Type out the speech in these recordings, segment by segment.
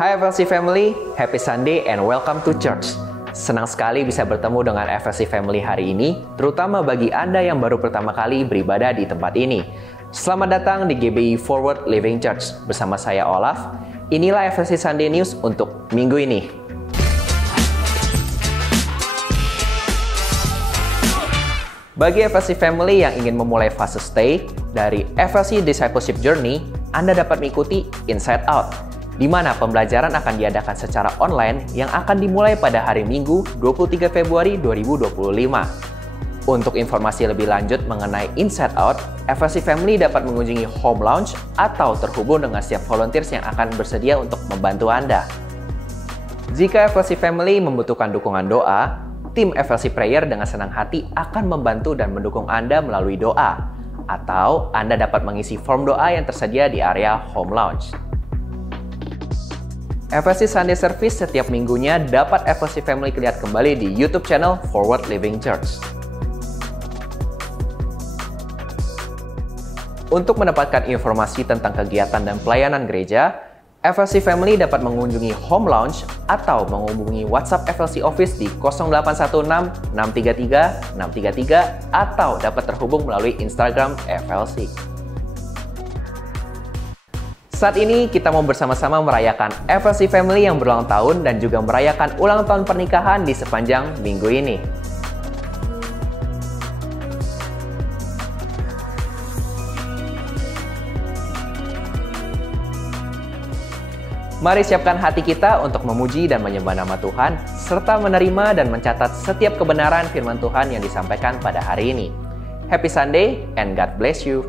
Hai FLC Family, happy Sunday and welcome to church. Senang sekali bisa bertemu dengan FLC Family hari ini, terutama bagi Anda yang baru pertama kali beribadah di tempat ini. Selamat datang di GBI Forward Living Church. Bersama saya Olaf, inilah FLC Sunday News untuk minggu ini. Bagi FLC Family yang ingin memulai fase stay dari FLC Discipleship Journey, Anda dapat mengikuti Inside Out, di mana pembelajaran akan diadakan secara online yang akan dimulai pada hari Minggu 23 Februari 2025. Untuk informasi lebih lanjut mengenai Inside Out, FLC Family dapat mengunjungi Home Lounge atau terhubung dengan setiap volunteers yang akan bersedia untuk membantu Anda. Jika FLC Family membutuhkan dukungan doa, tim FLC Prayer dengan senang hati akan membantu dan mendukung Anda melalui doa, atau Anda dapat mengisi form doa yang tersedia di area Home Lounge. FLC Sunday Service setiap minggunya dapat FLC Family lihat kembali di YouTube channel Forward Living Church. Untuk mendapatkan informasi tentang kegiatan dan pelayanan gereja, FLC Family dapat mengunjungi Home Lounge atau menghubungi WhatsApp FLC Office di 0816 633 633 atau dapat terhubung melalui Instagram FLC. Saat ini kita mau bersama-sama merayakan FLC Family yang berulang tahun dan juga merayakan ulang tahun pernikahan di sepanjang minggu ini. Mari siapkan hati kita untuk memuji dan menyembah nama Tuhan, serta menerima dan mencatat setiap kebenaran firman Tuhan yang disampaikan pada hari ini. Happy Sunday and God bless you.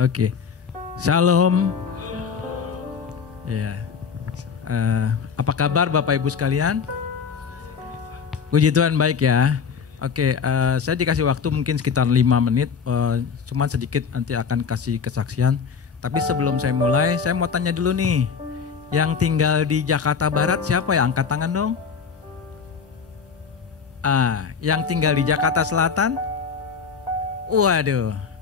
Oke, Shalom. Ya, apa kabar Bapak Ibu sekalian? Puji Tuhan baik ya. Oke, saya dikasih waktu mungkin sekitar 5 menit, cuman sedikit nanti akan kasih kesaksian. Tapi sebelum saya mulai, saya mau tanya dulu nih, yang tinggal di Jakarta Barat siapa ya? Angkat tangan dong. Yang tinggal di Jakarta Selatan? Waduh.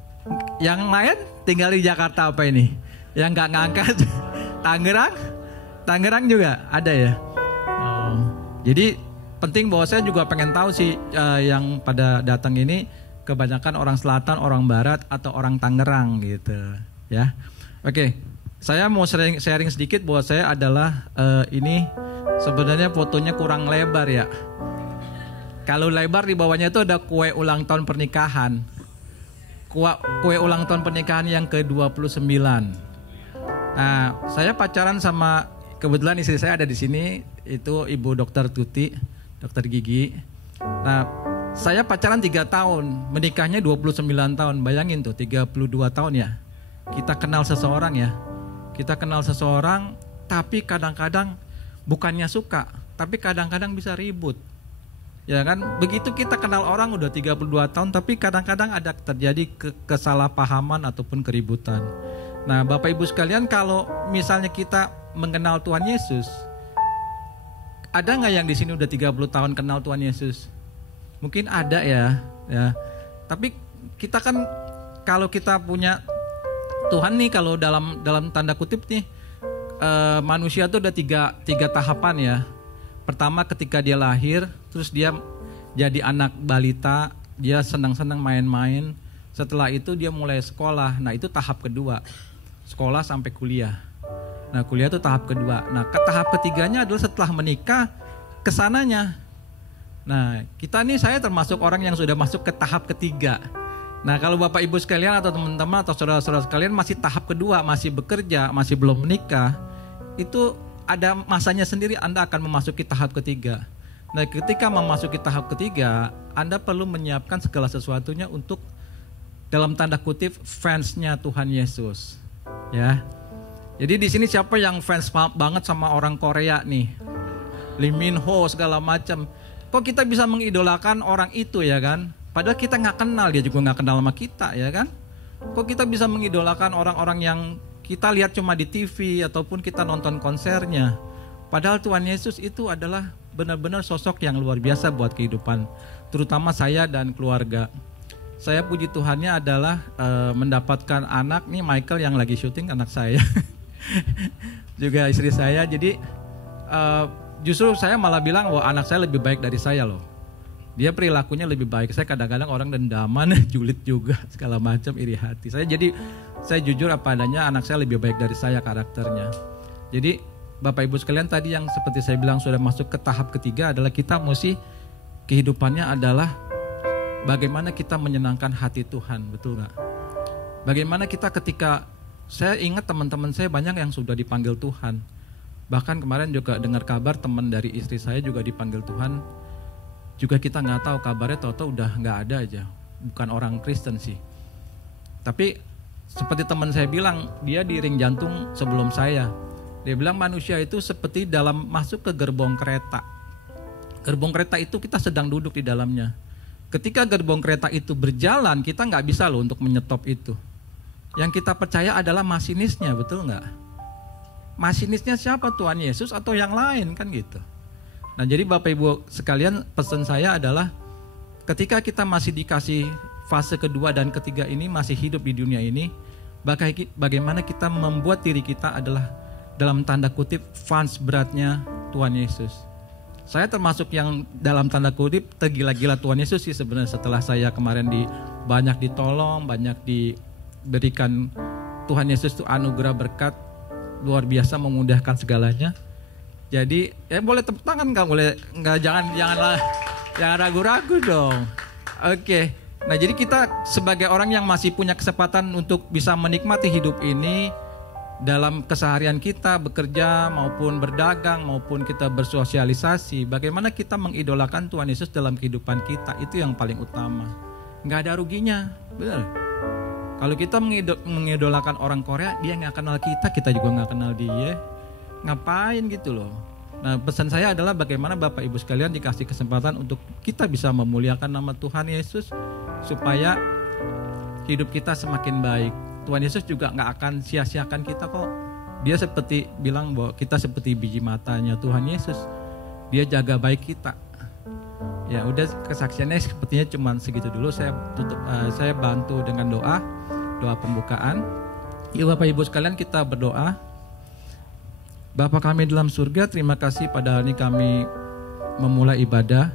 Yang lain tinggal di Jakarta apa ini? Yang nggak ngangkat? Tangerang juga ada ya? Jadi penting bahwa saya juga pengen tahu sih yang pada datang ini kebanyakan orang selatan, orang barat, atau orang Tangerang gitu ya. Oke, saya mau sharing sedikit bahwa saya adalah ini sebenarnya fotonya kurang lebar ya. Kalau lebar di bawahnya itu ada kue ulang tahun pernikahan. Kue ulang tahun pernikahan yang ke-29. Nah, saya pacaran sama, kebetulan istri saya ada di sini, itu Ibu Dokter Tuti, dokter gigi. Nah, saya pacaran 3 tahun, menikahnya 29 tahun. Bayangin tuh, 32 tahun ya. Kita kenal seseorang ya. Kita kenal seseorang, tapi kadang-kadang bukannya suka, tapi kadang-kadang bisa ribut. Ya kan, begitu kita kenal orang udah 32 tahun, tapi kadang-kadang ada terjadi kesalahpahaman ataupun keributan. Nah, Bapak Ibu sekalian, kalau misalnya kita mengenal Tuhan Yesus, ada nggak yang di sini udah 30 tahun kenal Tuhan Yesus? Mungkin ada ya. Tapi kita kan kalau kita punya Tuhan nih, kalau dalam tanda kutip nih, manusia tuh ada tiga tahapan ya. Pertama ketika dia lahir, terus dia jadi anak balita, dia senang-senang main-main. Setelah itu dia mulai sekolah. Nah itu tahap kedua, sekolah sampai kuliah. Nah kuliah itu tahap kedua. Nah tahap ketiganya adalah setelah menikah, kesananya. Nah kita nih, saya termasuk orang yang sudah masuk ke tahap ketiga. Nah kalau Bapak Ibu sekalian atau teman-teman atau saudara-saudara sekalian masih tahap kedua, masih bekerja, masih belum menikah, itu ada masanya sendiri Anda akan memasuki tahap ketiga. Nah ketika memasuki tahap ketiga, Anda perlu menyiapkan segala sesuatunya untuk dalam tanda kutip fansnya Tuhan Yesus, ya. Jadi di sini siapa yang fans banget sama orang Korea nih, Lee Min Ho segala macam? Kok kita bisa mengidolakan orang itu ya kan? Padahal kita nggak kenal, dia juga nggak kenal sama kita ya kan? Kok kita bisa mengidolakan orang-orang yang kita lihat cuma di TV ataupun kita nonton konsernya? Padahal Tuhan Yesus itu adalah benar-benar sosok yang luar biasa buat kehidupan, terutama saya dan keluarga. Saya puji Tuhannya adalah mendapatkan anak nih, Michael yang lagi syuting, anak saya. Juga istri saya. Jadi justru saya malah bilang bahwa anak saya lebih baik dari saya loh. Dia perilakunya lebih baik. Saya kadang-kadang orang dendaman, julid juga, segala macam, iri hati. Saya jujur apa adanya, anak saya lebih baik dari saya karakternya. Jadi Bapak Ibu sekalian, tadi yang seperti saya bilang sudah masuk ke tahap ketiga adalah kita mesti kehidupannya adalah bagaimana kita menyenangkan hati Tuhan, betul gak? Bagaimana kita ketika, saya ingat teman-teman saya banyak yang sudah dipanggil Tuhan. Bahkan kemarin juga dengar kabar teman dari istri saya juga dipanggil Tuhan. Juga kita gak tahu kabarnya, tahu-tahu udah gak ada aja. Bukan orang Kristen sih. Tapi seperti teman saya bilang, dia di ring jantung sebelum saya. Dia bilang manusia itu seperti dalam masuk ke gerbong kereta. Gerbong kereta itu kita sedang duduk di dalamnya. Ketika gerbong kereta itu berjalan, kita nggak bisa loh untuk menyetop itu. Yang kita percaya adalah masinisnya, betul nggak? Masinisnya siapa? Tuhan Yesus atau yang lain kan gitu. Nah jadi Bapak Ibu sekalian, pesan saya adalah ketika kita masih dikasih fase kedua dan ketiga ini, masih hidup di dunia ini, bagaimana kita membuat diri kita adalah dalam tanda kutip fans beratnya Tuhan Yesus. Saya termasuk yang dalam tanda kutip tergila-gila Tuhan Yesus sih sebenarnya, setelah saya kemarin banyak ditolong, banyak diberikan Tuhan Yesus itu anugerah berkat luar biasa, memudahkan segalanya. Jadi boleh tepuk tangan nggak? Boleh nggak? Jangan ragu-ragu dong. Oke. Nah jadi kita sebagai orang yang masih punya kesempatan untuk bisa menikmati hidup ini, dalam keseharian kita bekerja maupun berdagang maupun kita bersosialisasi, bagaimana kita mengidolakan Tuhan Yesus dalam kehidupan kita, itu yang paling utama. Nggak ada ruginya, benar. Kalau kita mengidolakan orang Korea, dia nggak kenal kita juga nggak kenal dia, ngapain gitu loh. Nah pesan saya adalah bagaimana Bapak Ibu sekalian dikasih kesempatan untuk kita bisa memuliakan nama Tuhan Yesus supaya hidup kita semakin baik. Tuhan Yesus juga gak akan sia-siakan kita kok. Dia seperti bilang bahwa kita seperti biji matanya Tuhan Yesus. Dia jaga baik kita. Ya udah, kesaksiannya sepertinya cuma segitu dulu. Saya bantu dengan doa pembukaan. Yuk Bapak Ibu sekalian kita berdoa. Bapa kami dalam surga, terima kasih pada hari ini kami memulai ibadah.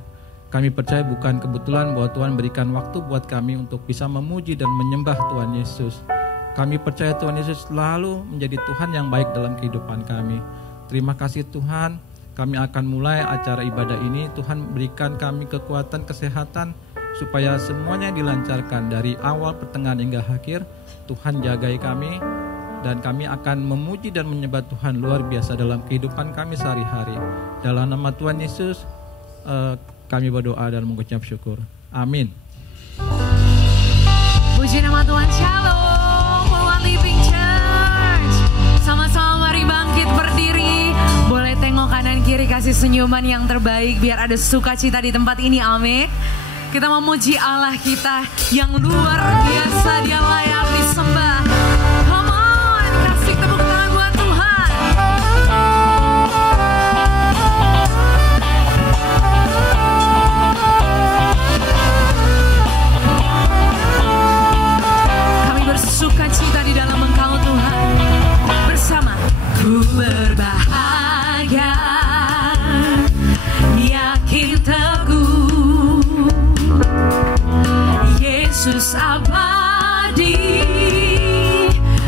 Kami percaya bukan kebetulan bahwa Tuhan berikan waktu buat kami untuk bisa memuji dan menyembah Tuhan Yesus. Kami percaya Tuhan Yesus selalu menjadi Tuhan yang baik dalam kehidupan kami. Terima kasih Tuhan, kami akan mulai acara ibadah ini. Tuhan berikan kami kekuatan, kesehatan, supaya semuanya dilancarkan dari awal, pertengahan hingga akhir. Tuhan jagai kami, dan kami akan memuji dan menyembah Tuhan luar biasa dalam kehidupan kami sehari-hari. Dalam nama Tuhan Yesus, kami berdoa dan mengucap syukur. Amin. Puji nama Tuhan. Shalom. Living Church, sama-sama mari bangkit berdiri. Boleh tengok kanan kiri, kasih senyuman yang terbaik biar ada sukacita di tempat ini. Amin. Kita memuji Allah kita yang luar biasa, Dia layak disembah. Come on, kasih tepuk tangan buat Tuhan. Yesus abadi,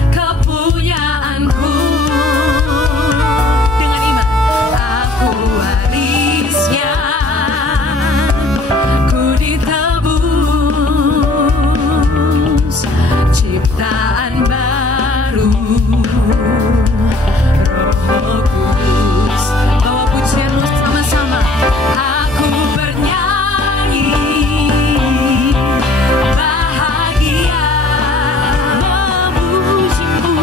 kepunyaanku. Dengan iman aku warisnya, ku ditebus ciptaan baru. Roh Kudus, bawa pujian sama-sama. Aku bernyanyi bahagia memujimu,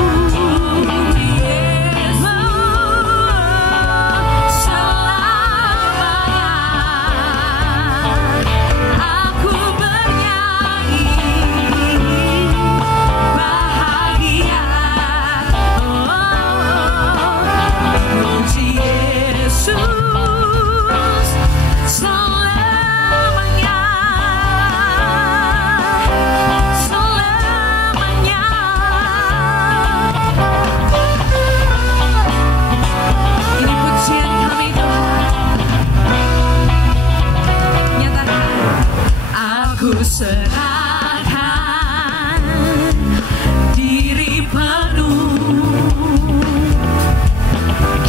Yesus selamanya. Aku bernyanyi bahagia, memuji Yesus selamanya, selamanya. Ini pujian kami Tuhan. Nyatakan, aku serahkan diri penuh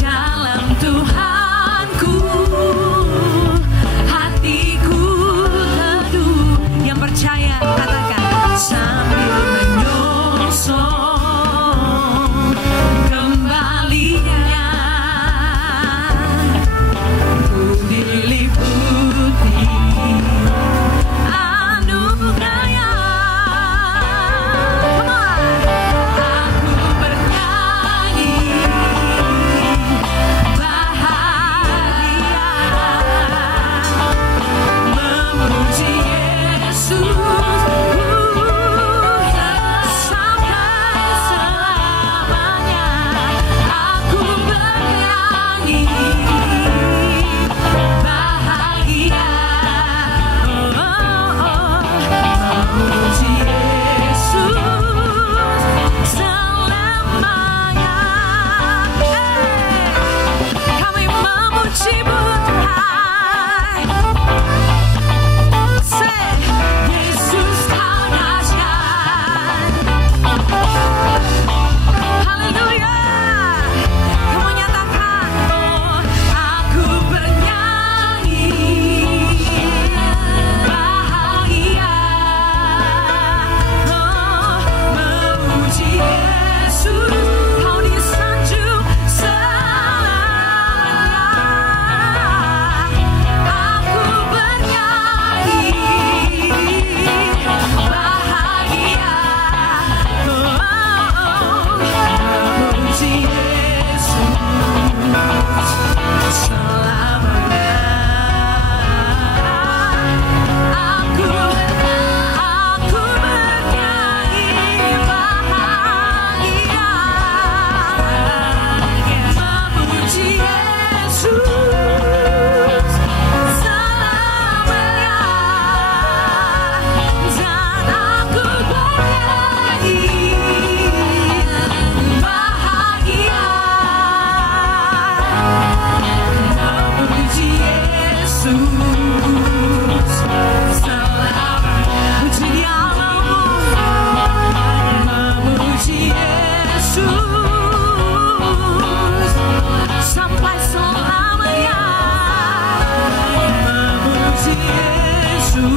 dalam Tuhanku, hatiku teduh. Yang percaya katakan, sambil menyongsong kembalinya, ku diliputi anugerahnya. Come on. Aku bernyanyi bahagia, memuji Yesus sampai selamanya. Aku bernyanyi bahagia, memuji Yesus selamanya. Kami memuji-Mu Tuhan. Say, Yesus Kau dahsyat. Haleluya. Kamu nyatakan, oh, aku bernyanyi bahagia, oh, memuji Yesus. Kau disanjung selamanya. Aku bernyanyi bahagia, oh, memuji Yesus selamanya. Aku bernyanyi bahagia, memuji Yesus selamanya. Dan aku bernyanyi bahagia, memuji Yesus selamanya. Puji Dia Allahmu, memuji Yesus sampai selamanya, memuji Yesus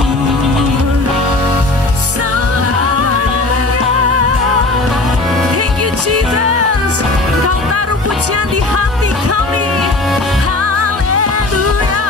selamanya. Thank you Jesus, Kau taruh pujian di hati kami. Haleluya.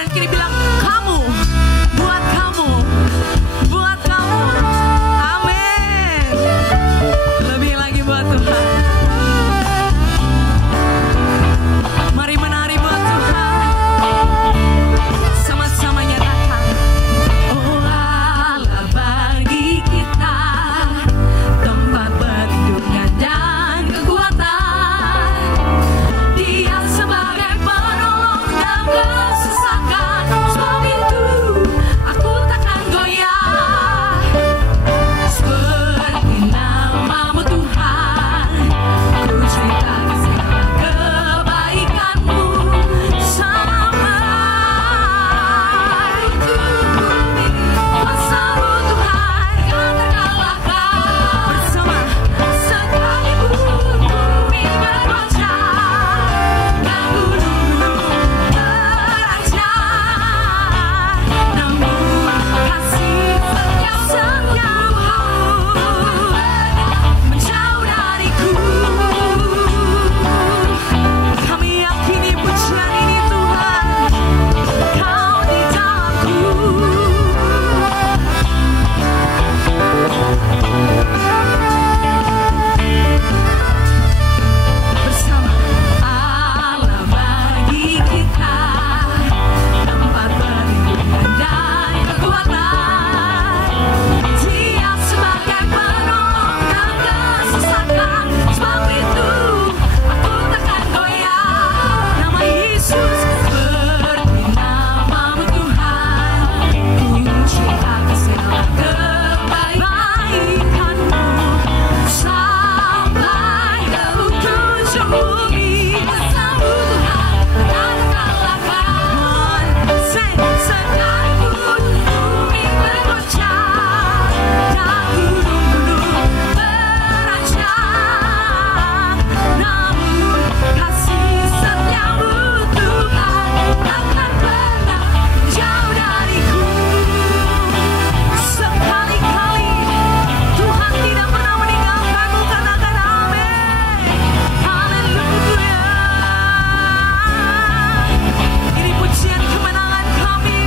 kanan kiri bilang, kamu, buat kamu, buat kamu. Amin. Lebih lagi buat Tuhan. Mari menari buat Tuhan. Sama-sama nyatakan, oh Allah bagi kita tempat perlindungan dan kekuatan. Dia sebagai penolong dalam kesesakan. Sebab itu aku takkan goyah. Seperti namamu Tuhan, ku ceritakan segala kebaikanmu sampai ku bumi. Kuasa-Mu Tuhan kan terkalahkan. Bersama sekalipun bumi bergoncang dan gunung-gunung berancang, namun kasih setiamu menjauh dariku. Kami yakini pujian ini Tuhan, Kau di dalamku. Bersama Allah bagi kita tempat perlindungan dan kekuatan. Dia sebagai penolong dalam kesesakan. Sebab itu aku takkan goyah. Nama Yesus seperti namamu Tuhan, ku ceritakan segala kebaikanmu sampai ke ujung bumi. Kuasa-Mu Tuhan tak terkalahkan. Sekalipun bumi bergoncang dan gunung-gunung berancang, namun kasih setiamu Tuhan takkan pernah jauh dariku. Sekali-kali Tuhan tidak pernah meninggalkanmu, katakan amin. Haleluya. Ini pujian kemenangan kami.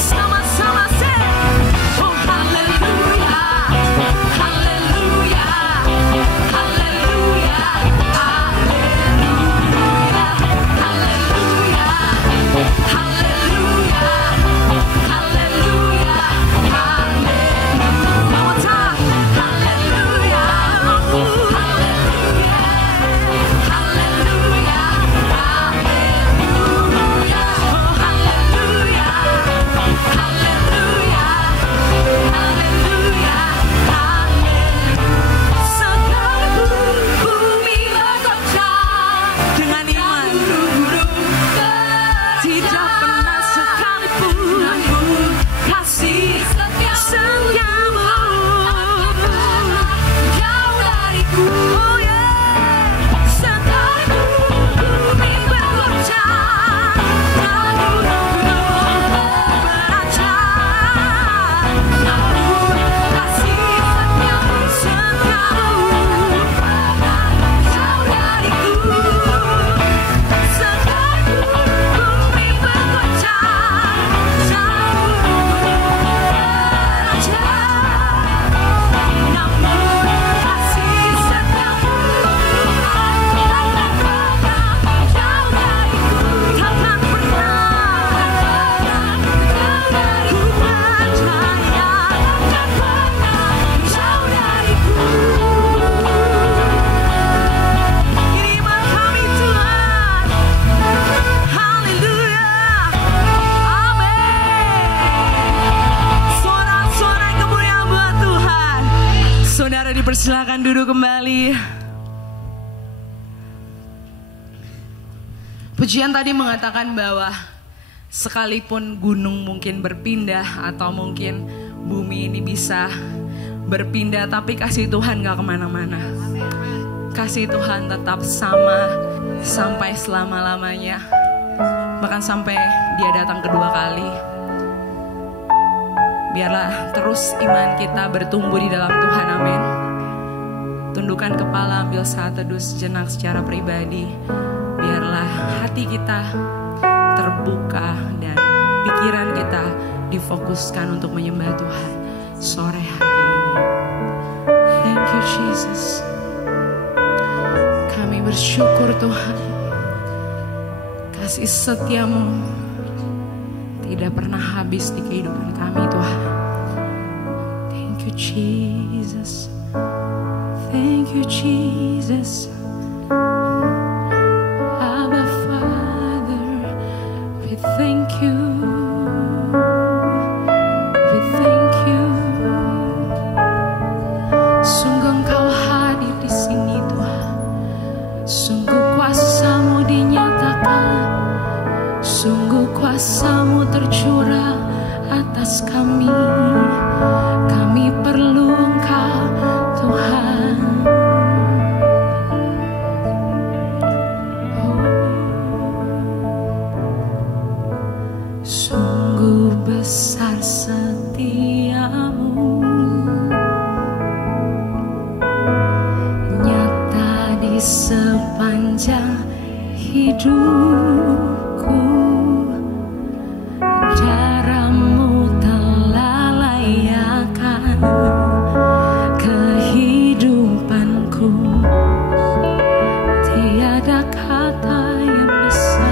Sama-sama say, oh haleluya, haleluya, haleluya, haleluya, haleluya, haleluya, haleluya, haleluya. One more time. Haleluya, haleluya, haleluya, haleluya, oh haleluya, haleluya, haleluya, haleluya. Sekalipun bumi bergoncang dengan iman, tidak pernah sekalipun kasih setiamu jauh dariku. Oh yeah. Sekalipun bumi bergoncang dan gunung-gunung berancang, namun kasih setiamu jauh dariku. Sekalipun bumi bergoncang dan gunung-gunung berancang, namun kasih setiamu takkan pernah jauh dariku. Takkan pernah ku percaya, takkan pernah jauh dariku. Ini iman kami Tuhan. Haleluya. Amin. Suara-suara yang kemuliaan buat Tuhan. Saudara dipersilakan duduk kembali. Pujian tadi mengatakan bahwa sekalipun gunung mungkin berpindah atau mungkin bumi ini bisa berpindah, tapi kasih Tuhan gak kemana-mana. Kasih Tuhan tetap sama sampai selama-lamanya. Bahkan sampai Dia datang kedua kali. Biarlah terus iman kita bertumbuh di dalam Tuhan, amin. Tundukkan kepala, ambil saat teduh sejenak secara pribadi. Biarlah hati kita terbuka dan pikiran kita difokuskan untuk menyembah Tuhan sore hari ini. Thank you Jesus. Kami bersyukur Tuhan, kasih setiamu tidak pernah habis di kehidupan kami Tuhan. Thank you Jesus. Thank you Jesus. Abba Father, we thank you. We thank you. Sungguh Engkau hadir di sini Tuhan. Sungguh kuasa-Mu dinyatakan. Sungguh kuasa-Mu tercurah atas kami. Kami perlu Engkau Tuhan. Sungguh besar setiamu, nyata di sepanjang hidupku. Darah-Mu telah layakkan kehidupanku. Tiada kata yang bisa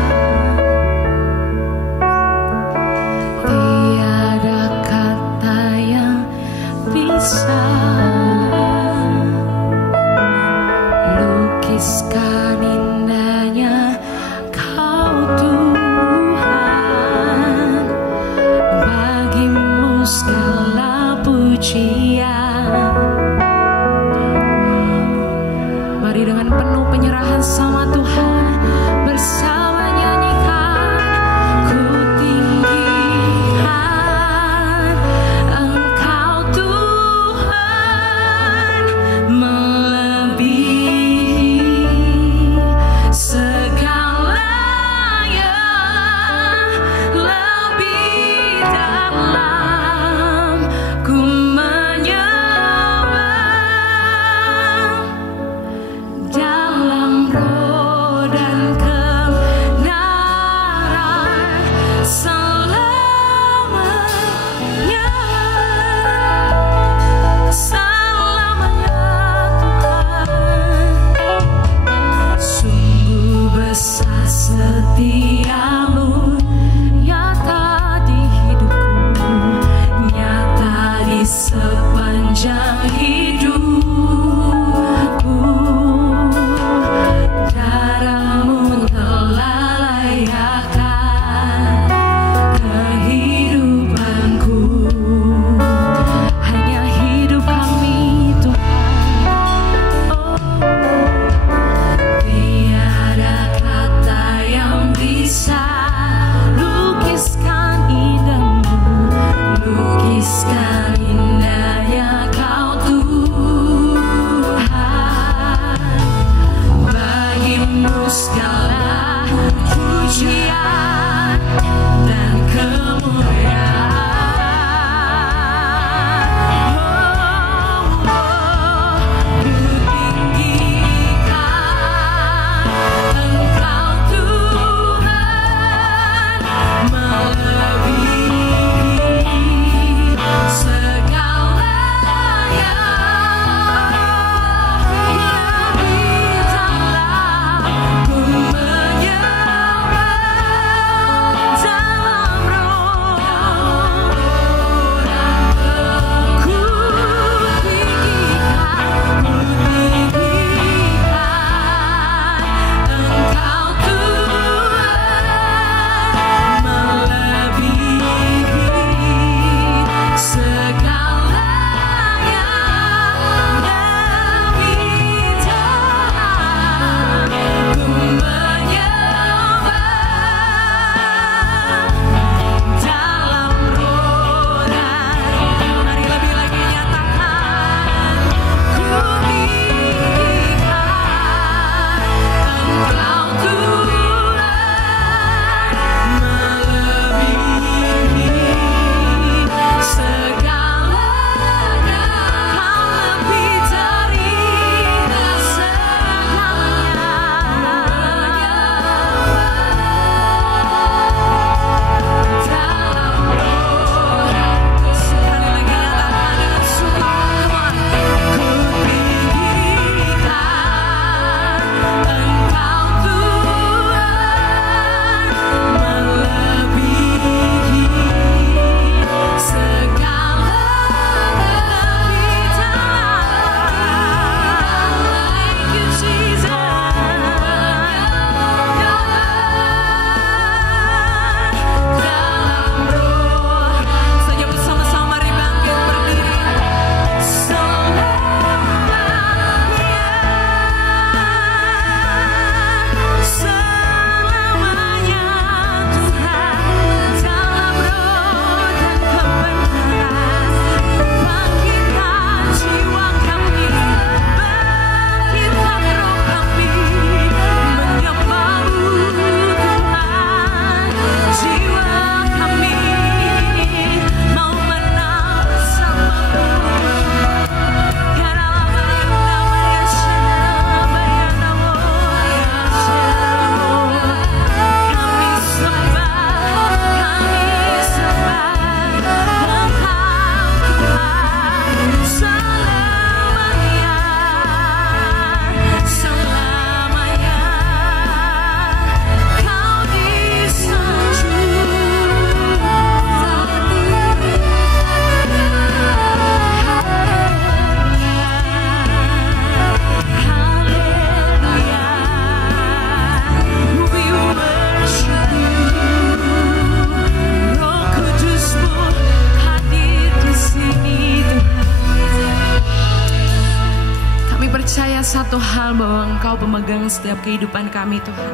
mengenal bahwa Engkau pemegang setiap kehidupan kami Tuhan.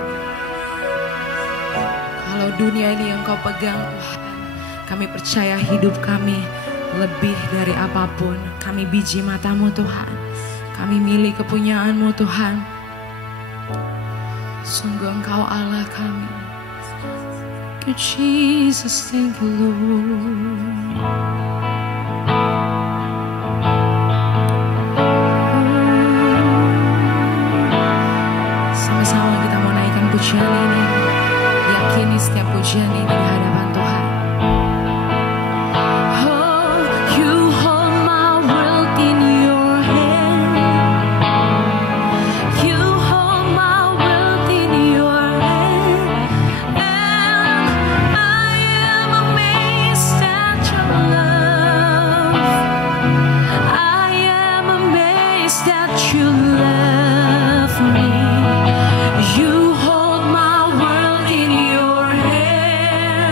Kalau dunia ini yang Engkau pegang Tuhan, kami percaya hidup kami lebih dari apapun. Kami biji mata-Mu Tuhan, kami milik kepunyaan-Mu Tuhan. Sungguh Engkau Allah kami. Thank you Jesus, thank you Lord. Sama-sama kita mau naikkan pujian ini. Yakini setiap pujian ini di hadapan Tuhan. Oh, you hold my world in your hand. You hold my world in your hand. And I am amazed at your love. I am amazed at your love for me. You hold my world in your hand.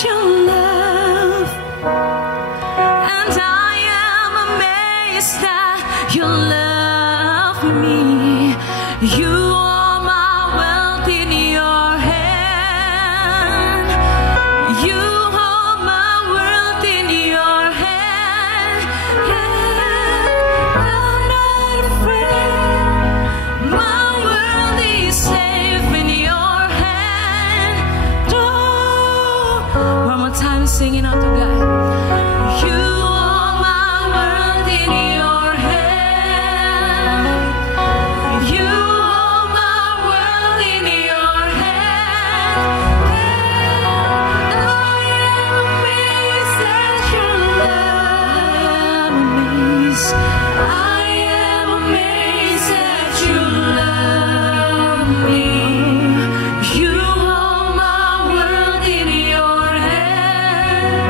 at your love, and I am amazed that you love me. You are my wealth in your hand. You are my wealth in your hand. I'm not afraid. My world is safe in your hand. Oh, one more time, singing out to God. You are my world in your hand. You are my world in your hand. I am amazed at your love. I am amazed that you love me. You are my world in your hand.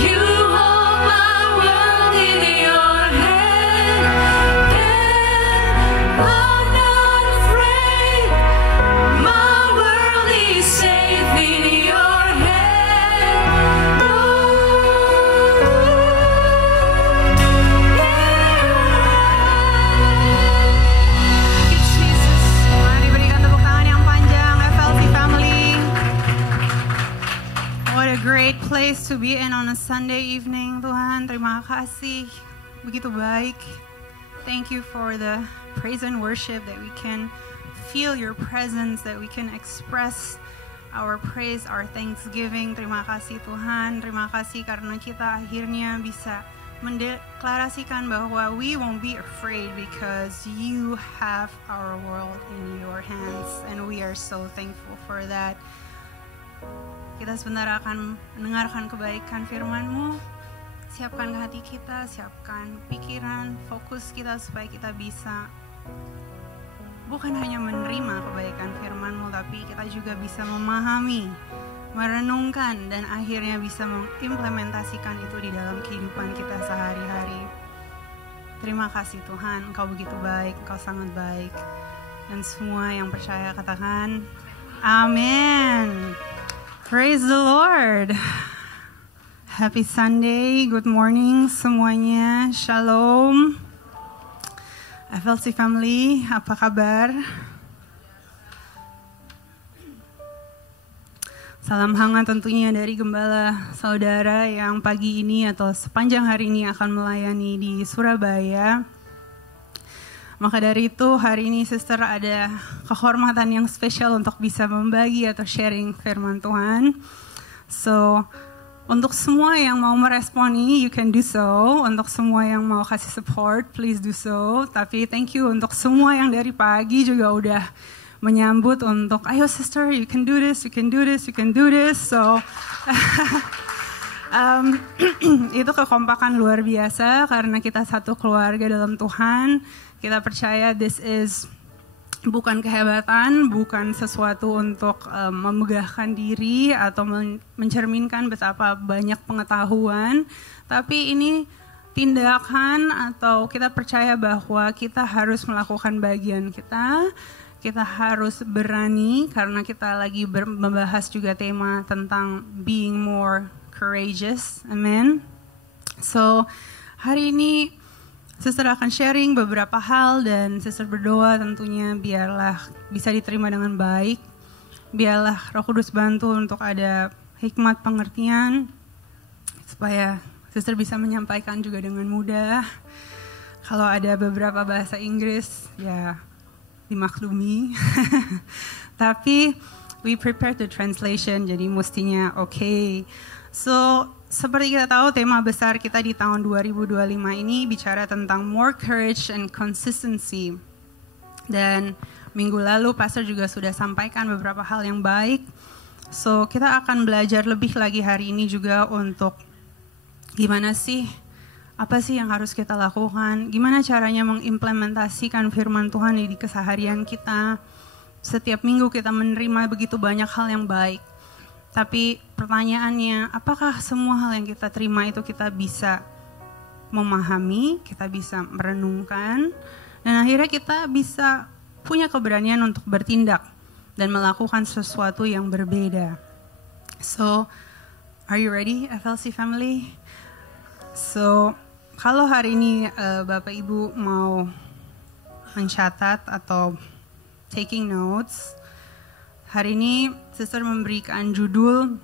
You are my world in your hand. And I'm not afraid. My world is safe in your hand. Thank you, Jesus. Mari berikan tepuk tangan yang panjang, FLC family. What a great place to be in on a Sunday evening, Tuhan. Terima kasih, begitu baik. Thank you for the praise and worship, that we can feel your presence, that we can express our praise, our thanksgiving. Terima kasih Tuhan, terima kasih karena kita akhirnya bisa mendeklarasikan bahwa we won't be afraid because you have our world in your hands, and we are so thankful for that. Kita sebentar akan mendengarkan kebaikan firman-Mu. Siapkan hati kita, siapkan pikiran, fokus kita supaya kita bisa bukan hanya menerima kebaikan firman-Mu, tapi kita juga bisa memahami, merenungkan, dan akhirnya bisa mengimplementasikan itu di dalam kehidupan kita sehari-hari. Terima kasih Tuhan, Engkau begitu baik, Engkau sangat baik. Dan semua yang percaya katakan, amin. Praise the Lord. Happy Sunday, good morning semuanya, shalom. FLC family, apa kabar? Salam hangat tentunya dari gembala saudara yang pagi ini atau sepanjang hari ini akan melayani di Surabaya. Maka dari itu hari ini sister ada kehormatan yang spesial untuk bisa membagi atau sharing firman Tuhan. So, untuk semua yang mau meresponi, you can do so. Untuk semua yang mau kasih support, please do so. Tapi thank you untuk semua yang dari pagi juga udah menyambut untuk, ayo sister, you can do this, you can do this, you can do this. So, itu kekompakan luar biasa karena kita satu keluarga dalam Tuhan. Kita percaya this is bukan kehebatan, bukan sesuatu untuk memegahkan diri atau mencerminkan betapa banyak pengetahuan, tapi ini tindakan atau kita percaya bahwa kita harus melakukan bagian kita. Kita harus berani karena kita lagi membahas juga tema tentang being more courageous. Amen. So, hari ini Sister akan sharing beberapa hal dan Sister berdoa tentunya biarlah bisa diterima dengan baik. Biarlah Roh Kudus bantu untuk ada hikmat pengertian supaya Sister bisa menyampaikan juga dengan mudah. Kalau ada beberapa bahasa Inggris ya dimaklumi. Tapi we prepared the translation jadi mestinya okay. So seperti kita tahu tema besar kita di tahun 2025 ini bicara tentang more courage and consistency. Dan minggu lalu pastor juga sudah sampaikan beberapa hal yang baik. So kita akan belajar lebih lagi hari ini juga untuk gimana sih, apa sih yang harus kita lakukan, gimana caranya mengimplementasikan firman Tuhan di keseharian kita. Setiap minggu kita menerima begitu banyak hal yang baik. Tapi pertanyaannya, apakah semua hal yang kita terima itu kita bisa memahami, kita bisa merenungkan, dan akhirnya kita bisa punya keberanian untuk bertindak dan melakukan sesuatu yang berbeda. So, are you ready, FLC family? So, kalau hari ini Bapak Ibu mau mencatat atau taking notes, hari ini Sister memberikan judul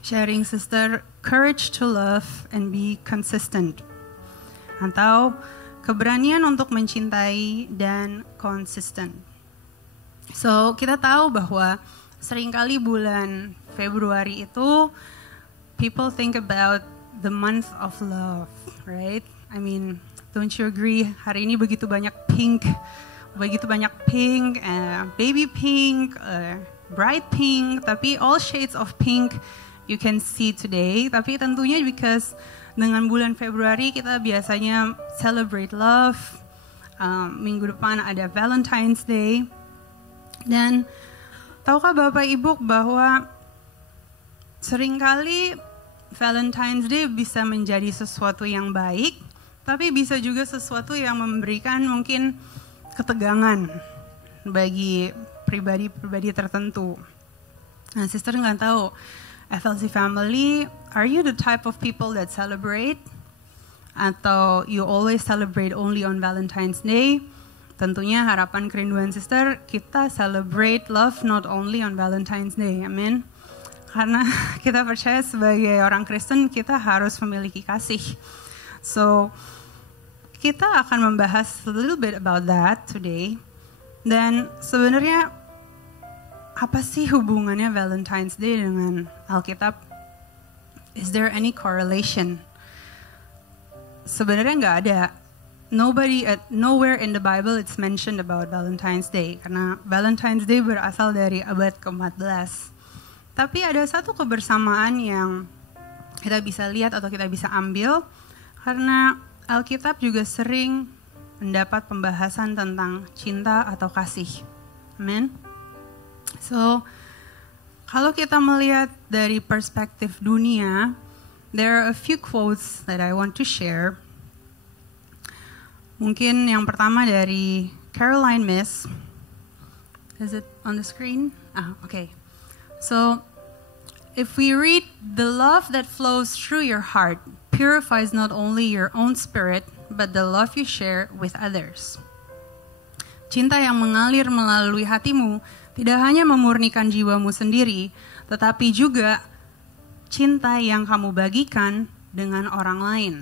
sharing Sister Courage to Love and Be Consistent, atau keberanian untuk mencintai dan konsisten. So, kita tahu bahwa seringkali bulan Februari itu people think about the month of love, right? I mean, don't you agree? Hari ini begitu banyak pink, baby pink, bright pink, tapi all shades of pink you can see today. Tapi tentunya because dengan bulan Februari kita biasanya celebrate love. Minggu depan ada Valentine's Day. Dan tahukah Bapak Ibu bahwa seringkali Valentine's Day bisa menjadi sesuatu yang baik, tapi bisa juga sesuatu yang memberikan mungkin ketegangan bagi pribadi-pribadi tertentu. Nah, Sister nggak tahu, FLC family, are you the type of people that celebrate? Atau you always celebrate only on Valentine's Day? Tentunya harapan kerinduan Sister, kita celebrate love not only on Valentine's Day, amin. Karena kita percaya sebagai orang Kristen kita harus memiliki kasih. So, kita akan membahas a little bit about that today. Dan sebenarnya apa sih hubungannya Valentine's Day dengan Alkitab? Is there any correlation? Sebenarnya nggak ada. Nowhere in the Bible it's mentioned about Valentine's Day. Karena Valentine's Day berasal dari abad ke-14. Tapi ada satu kebersamaan yang kita bisa lihat atau kita bisa ambil, karena Alkitab juga sering mendapat pembahasan tentang cinta atau kasih. Amin. So, kalau kita melihat dari perspektif dunia, there are a few quotes that I want to share. Mungkin yang pertama dari Caroline Myss. Is it on the screen? Okay. So, if we read, the love that flows through your heart purifies not only your own spirit, but the love you share with others. Cinta yang mengalir melalui hatimu tidak hanya memurnikan jiwamu sendiri, tetapi juga cinta yang kamu bagikan dengan orang lain.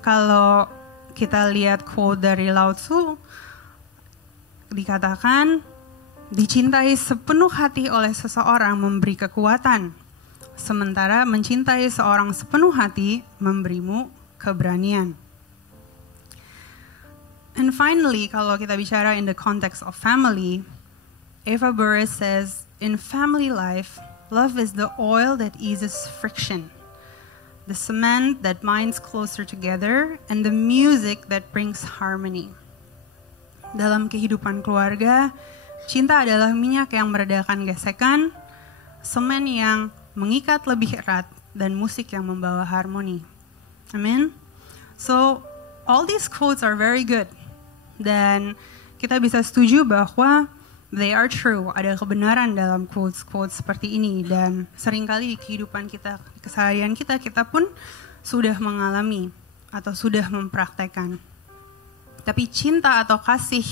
Kalau kita lihat quote dari Lao Tzu, dikatakan, dicintai sepenuh hati oleh seseorang memberi kekuatan, sementara mencintai seorang sepenuh hati memberimu keberanian. And finally, kalau kita bicara in the context of family, Eva Burris says, in family life, love is the oil that eases friction, the cement that binds closer together, and the music that brings harmony. Dalam kehidupan keluarga, cinta adalah minyak yang meredakan gesekan, semen yang mengikat lebih erat, dan musik yang membawa harmoni. Amin. So, all these quotes are very good. Dan kita bisa setuju bahwa they are true. Ada kebenaran dalam quotes-quotes seperti ini. Dan seringkali di kehidupan kita, di keseharian kita, kita pun sudah mengalami atau sudah mempraktekkan. Tapi cinta atau kasih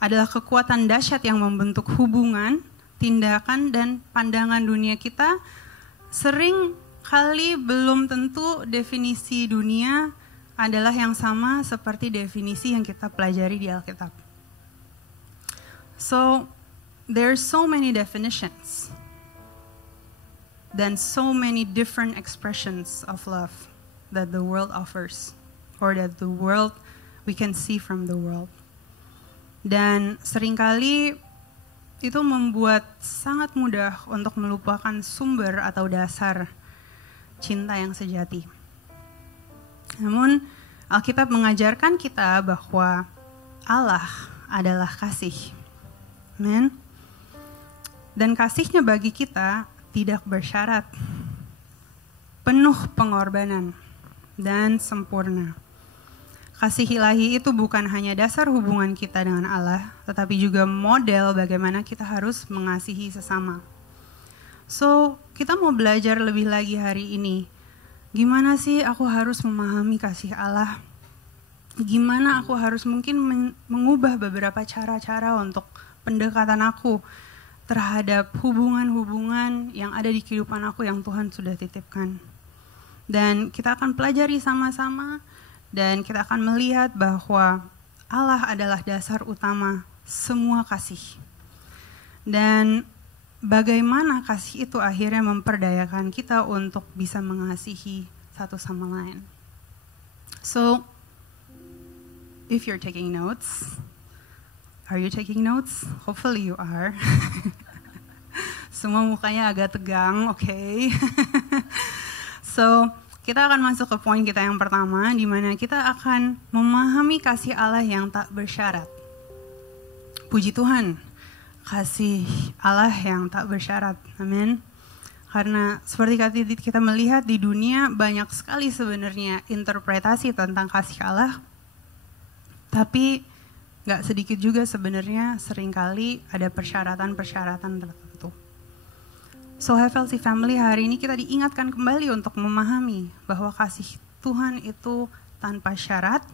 adalah kekuatan dahsyat yang membentuk hubungan, tindakan, dan pandangan dunia kita. Sering kali belum tentu definisi dunia adalah yang sama seperti definisi yang kita pelajari di Alkitab. So, there are so many definitions dan so many different expressions of love that the world offers, or that we can see from the world. Dan seringkali itu membuat sangat mudah untuk melupakan sumber atau dasar cinta yang sejati. Namun, Alkitab mengajarkan kita bahwa Allah adalah kasih. Amen. Dan kasihnya bagi kita tidak bersyarat, penuh pengorbanan, dan sempurna. Kasih ilahi itu bukan hanya dasar hubungan kita dengan Allah, tetapi juga model bagaimana kita harus mengasihi sesama. So, kita mau belajar lebih lagi hari ini. Gimana sih aku harus memahami kasih Allah? Gimana aku harus mungkin mengubah beberapa cara-cara untuk pendekatan aku terhadap hubungan-hubungan yang ada di kehidupan aku yang Tuhan sudah titipkan. Dan kita akan pelajari sama-sama dan kita akan melihat bahwa Allah adalah dasar utama semua kasih. Dan bagaimana kasih itu akhirnya memperdayakan kita untuk bisa mengasihi satu sama lain. So, if you're taking notes, are you taking notes? Hopefully you are. Semua mukanya agak tegang, okay? So, kita akan masuk ke poin kita yang pertama, di mana kita akan memahami kasih Allah yang tak bersyarat. Puji Tuhan. Kasih Allah yang tak bersyarat, amin. Karena seperti kita melihat di dunia banyak sekali sebenarnya interpretasi tentang kasih Allah, tapi gak sedikit juga sebenarnya seringkali ada persyaratan-persyaratan tertentu. So FLC Family, hari ini kita diingatkan kembali untuk memahami bahwa kasih Tuhan itu tanpa syarat,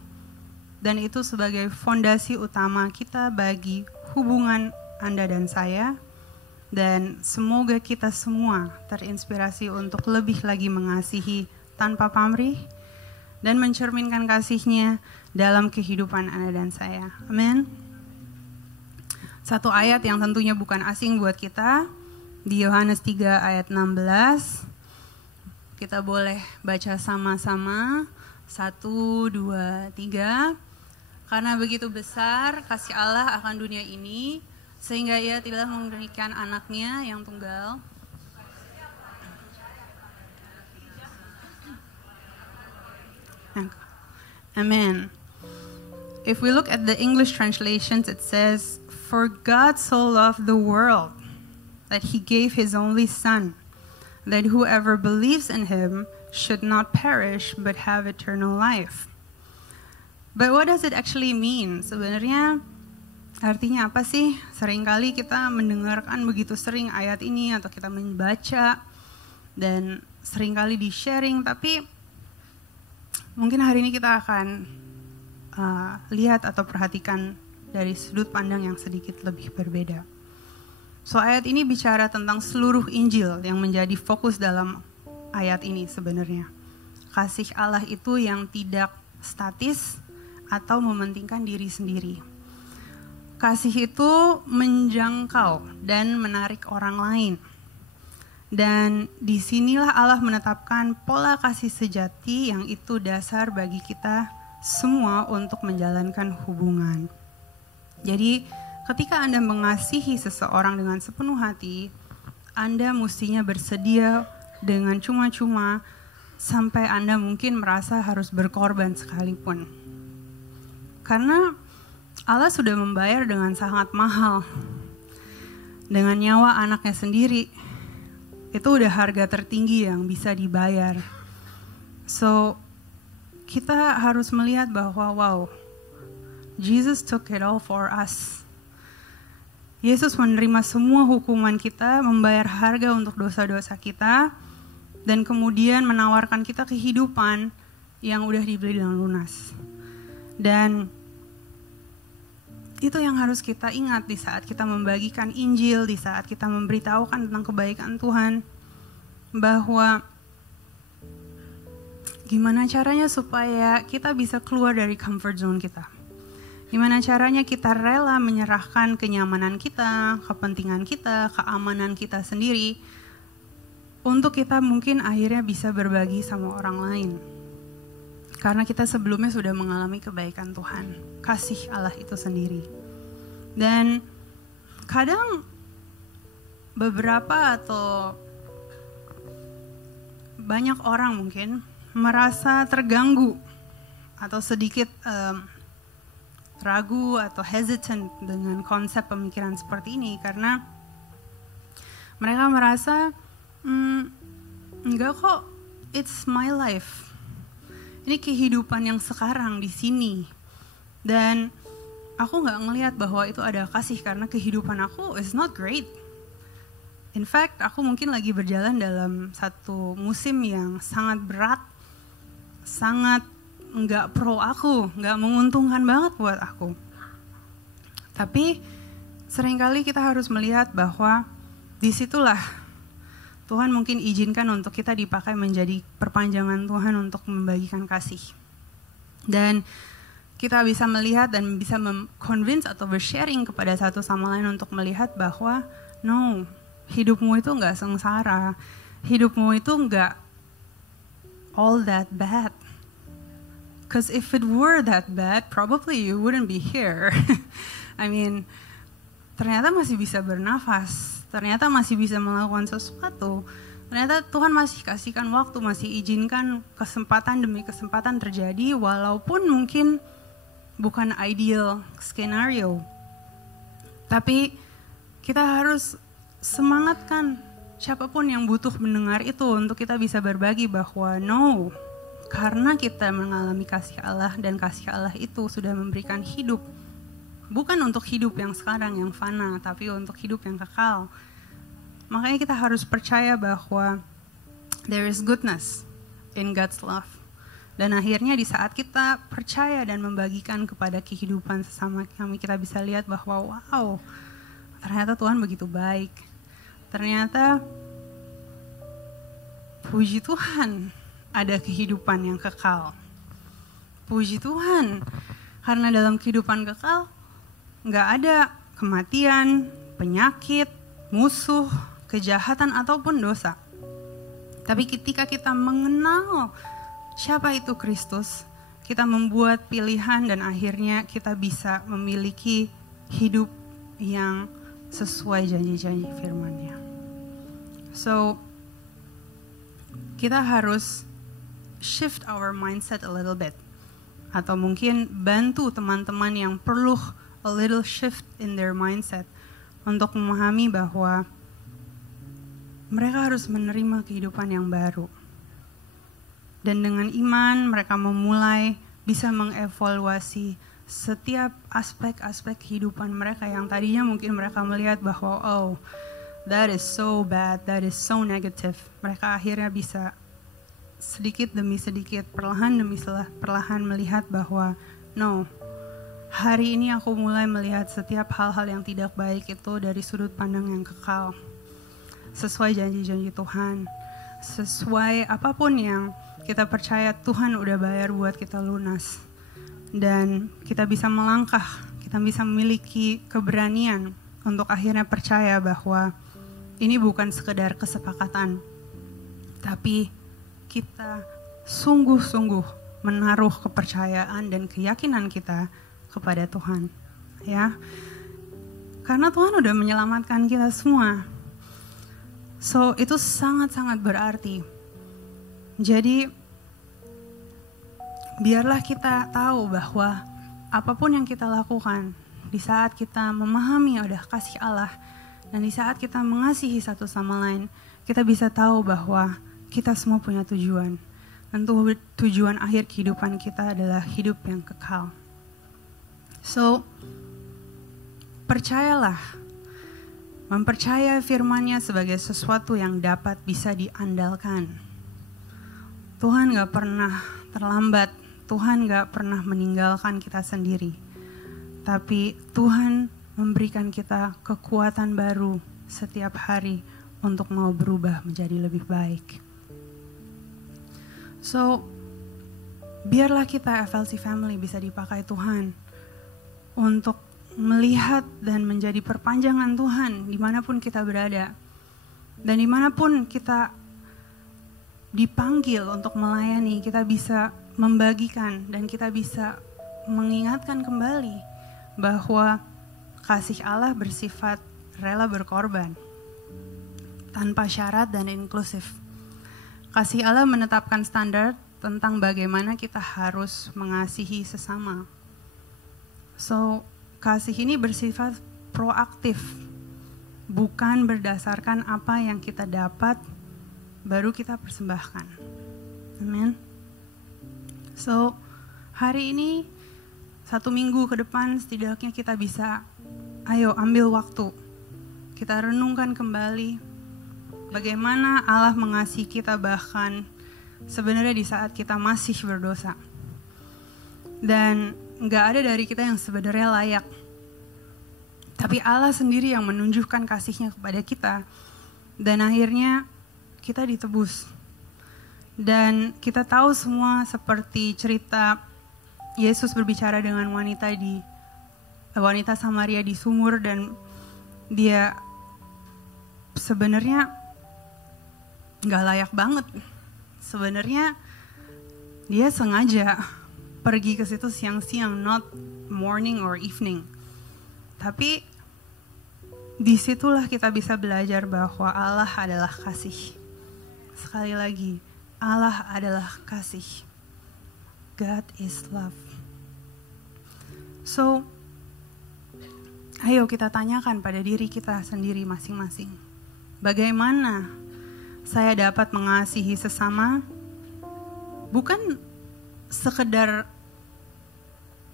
dan itu sebagai fondasi utama kita bagi hubungan Anda dan saya, dan semoga kita semua terinspirasi untuk lebih lagi mengasihi tanpa pamrih dan mencerminkan kasih-Nya dalam kehidupan Anda dan saya. Amin. Satu ayat yang tentunya bukan asing buat kita, di Yohanes 3 ayat 16. Kita boleh baca sama-sama. 1, 2, 3. Karena begitu besar kasih Allah akan dunia ini, sehingga Ia telah memberikan anaknya yang tunggal. Amen. If we look at the English translations, it says, "For God so loved the world that He gave His only Son, that whoever believes in Him should not perish but have eternal life." But what does it actually mean? Sebenarnya artinya apa sih? Seringkali kita mendengarkan begitu sering ayat ini atau kita membaca dan seringkali di-sharing, tapi mungkin hari ini kita akan lihat atau perhatikan dari sudut pandang yang sedikit lebih berbeda. So ayat ini bicara tentang seluruh Injil yang menjadi fokus dalam ayat ini sebenarnya. Kasih Allah itu yang tidak statis atau mementingkan diri sendiri. Kasih itu menjangkau dan menarik orang lain. Dan disinilah Allah menetapkan pola kasih sejati yang itu dasar bagi kita semua untuk menjalankan hubungan. Jadi ketika Anda mengasihi seseorang dengan sepenuh hati, Anda mestinya bersedia dengan cuma-cuma sampai Anda mungkin merasa harus berkorban sekalipun. Karena Allah sudah membayar dengan sangat mahal. Dengan nyawa anaknya sendiri, itu udah harga tertinggi yang bisa dibayar. So, kita harus melihat bahwa wow, Jesus took it all for us. Yesus menerima semua hukuman kita, membayar harga untuk dosa-dosa kita, dan kemudian menawarkan kita kehidupan yang udah dibeli dengan lunas. Dan itu yang harus kita ingat di saat kita membagikan Injil, di saat kita memberitahukan tentang kebaikan Tuhan, bahwa gimana caranya supaya kita bisa keluar dari comfort zone kita. Gimana caranya kita rela menyerahkan kenyamanan kita, kepentingan kita, keamanan kita sendiri, untuk kita mungkin akhirnya bisa berbagi sama orang lain. Karena kita sebelumnya sudah mengalami kebaikan Tuhan, kasih Allah itu sendiri. Dan kadang beberapa atau banyak orang mungkin merasa terganggu atau sedikit ragu atau hesitant dengan konsep pemikiran seperti ini. Karena mereka merasa, enggak kok, it's my life. Ini kehidupan yang sekarang di sini. Dan aku gak ngelihat bahwa itu ada kasih karena kehidupan aku is not great. In fact, aku mungkin lagi berjalan dalam satu musim yang sangat berat, sangat nggak pro aku, nggak menguntungkan banget buat aku. Tapi seringkali kita harus melihat bahwa disitulah Tuhan mungkin izinkan untuk kita dipakai menjadi perpanjangan Tuhan untuk membagikan kasih. Dan kita bisa melihat dan bisa convince atau bersharing kepada satu sama lain untuk melihat bahwa no, hidupmu itu nggak sengsara, hidupmu itu nggak all that bad. Because if it were that bad, probably you wouldn't be here. I mean, ternyata masih bisa bernafas, ternyata masih bisa melakukan sesuatu, ternyata Tuhan masih kasihkan waktu, masih izinkan kesempatan demi kesempatan terjadi, walaupun mungkin bukan ideal skenario. Tapi kita harus semangatkan siapapun yang butuh mendengar itu untuk kita bisa berbagi bahwa no, karena kita mengalami kasih Allah dan kasih Allah itu sudah memberikan hidup. Bukan untuk hidup yang sekarang yang fana, tapi untuk hidup yang kekal. Makanya kita harus percaya bahwa there is goodness in God's love. Dan akhirnya di saat kita percaya dan membagikan kepada kehidupan sesama kami, kita bisa lihat bahwa wow, ternyata Tuhan begitu baik. Ternyata puji Tuhan ada kehidupan yang kekal. Puji Tuhan, karena dalam kehidupan kekal nggak ada kematian, penyakit, musuh, kejahatan ataupun dosa. Tapi ketika kita mengenal siapa itu Kristus, kita membuat pilihan dan akhirnya kita bisa memiliki hidup yang sesuai janji-janji firman-Nya. So, kita harus shift our mindset a little bit. Atau mungkin bantu teman-teman yang perlu a little shift in their mindset untuk memahami bahwa mereka harus menerima kehidupan yang baru. Dan dengan iman mereka memulai bisa mengevaluasi setiap aspek-aspek kehidupan mereka yang tadinya mungkin mereka melihat bahwa oh, that is so bad, that is so negative. Mereka akhirnya bisa sedikit demi sedikit, perlahan demi perlahan melihat bahwa no, hari ini aku mulai melihat setiap hal-hal yang tidak baik itu dari sudut pandang yang kekal. Sesuai janji-janji Tuhan, sesuai apapun yang kita percaya Tuhan udah bayar buat kita lunas. Dan kita bisa melangkah, kita bisa memiliki keberanian untuk akhirnya percaya bahwa ini bukan sekedar kesepakatan, tapi kita sungguh-sungguh menaruh kepercayaan dan keyakinan kita kepada Tuhan, ya. Karena Tuhan udah menyelamatkan kita semua. So, itu sangat-sangat berarti. Jadi, biarlah kita tahu bahwa apapun yang kita lakukan, di saat kita memahami ada kasih Allah, dan di saat kita mengasihi satu sama lain, kita bisa tahu bahwa kita semua punya tujuan. Dan tujuan akhir kehidupan kita adalah hidup yang kekal. So, percayalah. Mempercaya firman-Nya sebagai sesuatu yang dapat bisa diandalkan. Tuhan gak pernah terlambat. Tuhan gak pernah meninggalkan kita sendiri. Tapi Tuhan memberikan kita kekuatan baru setiap hari untuk mau berubah menjadi lebih baik. So, biarlah kita FLC Family bisa dipakai Tuhan untuk melihat dan menjadi perpanjangan Tuhan dimanapun kita berada. Dan dimanapun kita dipanggil untuk melayani, kita bisa membagikan dan kita bisa mengingatkan kembali bahwa kasih Allah bersifat rela berkorban, tanpa syarat dan inklusif. Kasih Allah menetapkan standar tentang bagaimana kita harus mengasihi sesama. So, kasih ini bersifat proaktif, bukan berdasarkan apa yang kita dapat, baru kita persembahkan. Amin. So, hari ini, 1 minggu ke depan, setidaknya kita bisa, ayo ambil waktu. Kita renungkan kembali Bagaimana Allah mengasihi kita bahkan sebenarnya di saat kita masih berdosa. Dan gak ada dari kita yang sebenarnya layak. Tapi Allah sendiri yang menunjukkan kasihnya kepada kita. Dan akhirnya kita ditebus. Dan kita tahu semua seperti cerita Yesus berbicara dengan wanita Samaria di sumur, dan dia sebenarnya gak layak banget. Sebenarnya dia sengaja pergi ke situ siang-siang, not morning or evening. Tapi disitulah kita bisa belajar bahwa Allah adalah kasih. Sekali lagi, Allah adalah kasih. God is love. So, ayo kita tanyakan pada diri kita sendiri masing-masing. Bagaimana saya dapat mengasihi sesama? Bukan sekedar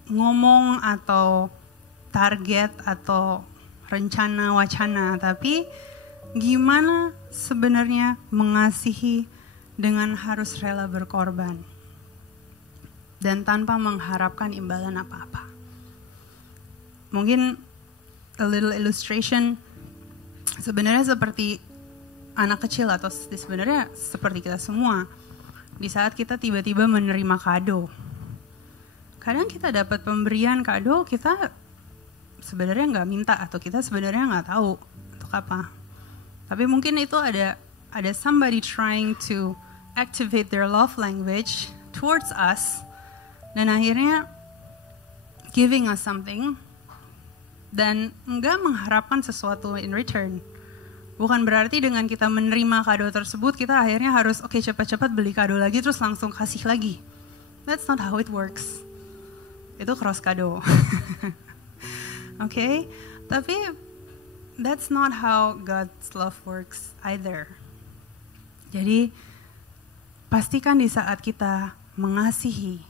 ngomong atau target atau rencana wacana, tapi gimana sebenarnya mengasihi dengan harus rela berkorban dan tanpa mengharapkan imbalan apa-apa. Mungkin a little illustration, sebenarnya seperti anak kecil atau sebenarnya seperti kita semua. Di saat kita tiba-tiba menerima kado, kadang kita dapat pemberian kado, kita sebenarnya nggak minta atau kita sebenarnya nggak tahu untuk apa. Tapi mungkin itu ada somebody trying to activate their love language towards us, dan akhirnya giving us something dan nggak mengharapkan sesuatu in return. Bukan berarti dengan kita menerima kado tersebut kita akhirnya harus cepat-cepat beli kado lagi terus langsung kasih lagi. That's not how it works. Itu cross kado. Okay? Tapi that's not how God's love works either. Jadi pastikan di saat kita mengasihi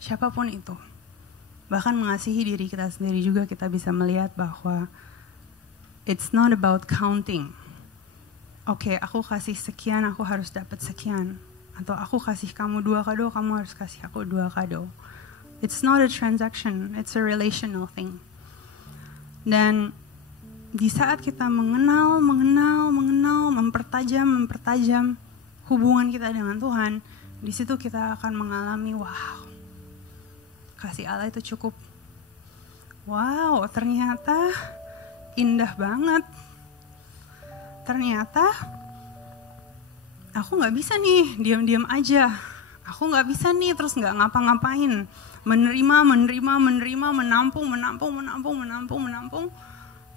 siapapun itu, bahkan mengasihi diri kita sendiri juga, kita bisa melihat bahwa it's not about counting. Oke, aku kasih sekian, aku harus dapat sekian. Atau aku kasih kamu 2 kado, kamu harus kasih aku 2 kado. It's not a transaction, it's a relational thing. Dan di saat kita mengenal, mempertajam hubungan kita dengan Tuhan, di situ kita akan mengalami, wow, kasih Allah itu cukup. Wow, ternyata indah banget. Ternyata aku gak bisa nih diam-diam aja. Aku gak bisa nih terus gak ngapa-ngapain. Menerima, menampung.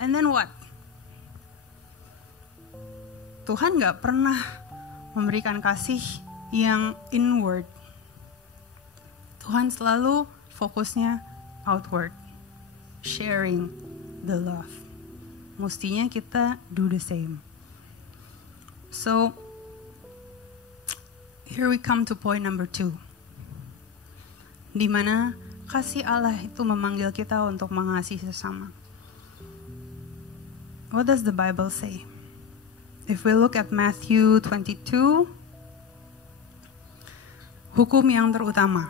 And then what? Tuhan gak pernah memberikan kasih yang inward. Tuhan selalu fokusnya outward. Sharing the love. Mestinya kita do the same. So, here we come to point number 2. Di mana kasih Allah itu memanggil kita untuk mengasihi sesama. What does the Bible say? If we look at Matthew 22, hukum yang terutama.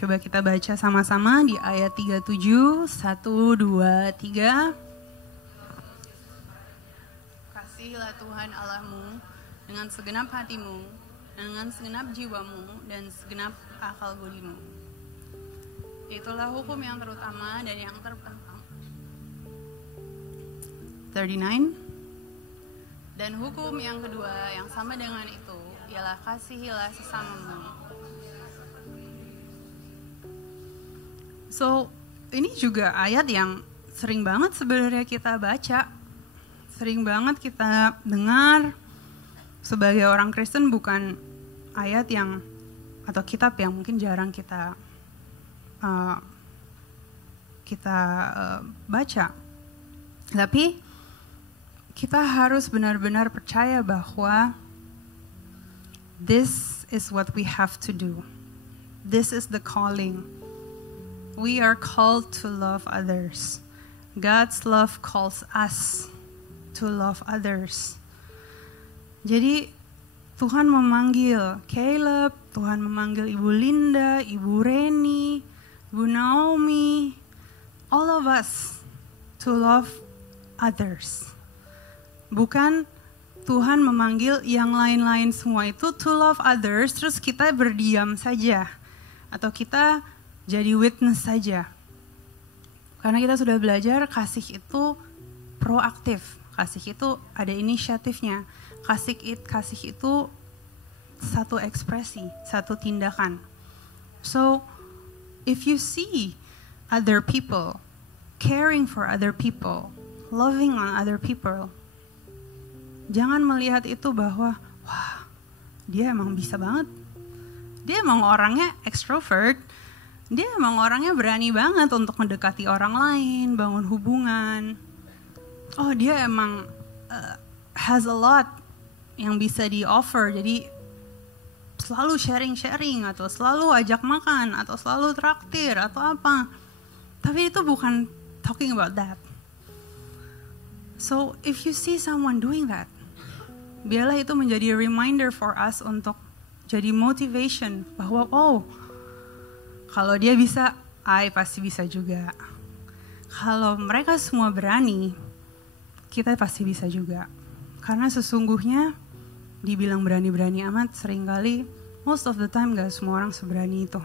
Coba kita baca sama-sama di ayat 37, 1, 2, 3. Kasihilah Tuhan Allahmu dengan segenap hatimu, dengan segenap jiwamu, dan segenap akal budimu. Itulah hukum yang terutama dan yang terpenting. 39. Dan hukum yang kedua yang sama dengan itu ialah kasihilah sesamamu. So, ini juga ayat yang sering banget sebenarnya kita baca, sering banget kita dengar. Sebagai orang Kristen bukan ayat yang atau kitab yang mungkin jarang kita baca. Tapi kita harus benar-benar percaya bahwa this is what we have to do. This is the calling. We are called to love others. God's love calls us to love others. Jadi Tuhan memanggil Caleb, Tuhan memanggil Ibu Linda, Ibu Reni, Ibu Naomi, all of us to love others. Bukan Tuhan memanggil yang lain-lain semua itu to love others, terus kita berdiam saja. Atau kita jadi witness saja. Karena kita sudah belajar kasih itu proaktif. Kasih itu ada inisiatifnya. Kasih itu satu ekspresi, satu tindakan. So, if you see other people, caring for other people, loving on other people, jangan melihat itu bahwa, wah, dia emang bisa banget. Dia emang orangnya extrovert. Dia emang orangnya berani banget untuk mendekati orang lain, bangun hubungan. Oh, dia emang has a lot yang bisa di-offer. Jadi selalu sharing-sharing atau selalu ajak makan atau selalu traktir atau apa. Tapi itu bukan talking about that. So, if you see someone doing that, biarlah itu menjadi reminder for us untuk jadi motivation bahwa kalau dia bisa, I pasti bisa juga. Kalau mereka semua berani, kita pasti bisa juga. Karena sesungguhnya dibilang berani-berani amat, seringkali most of the time gak semua orang seberani itu.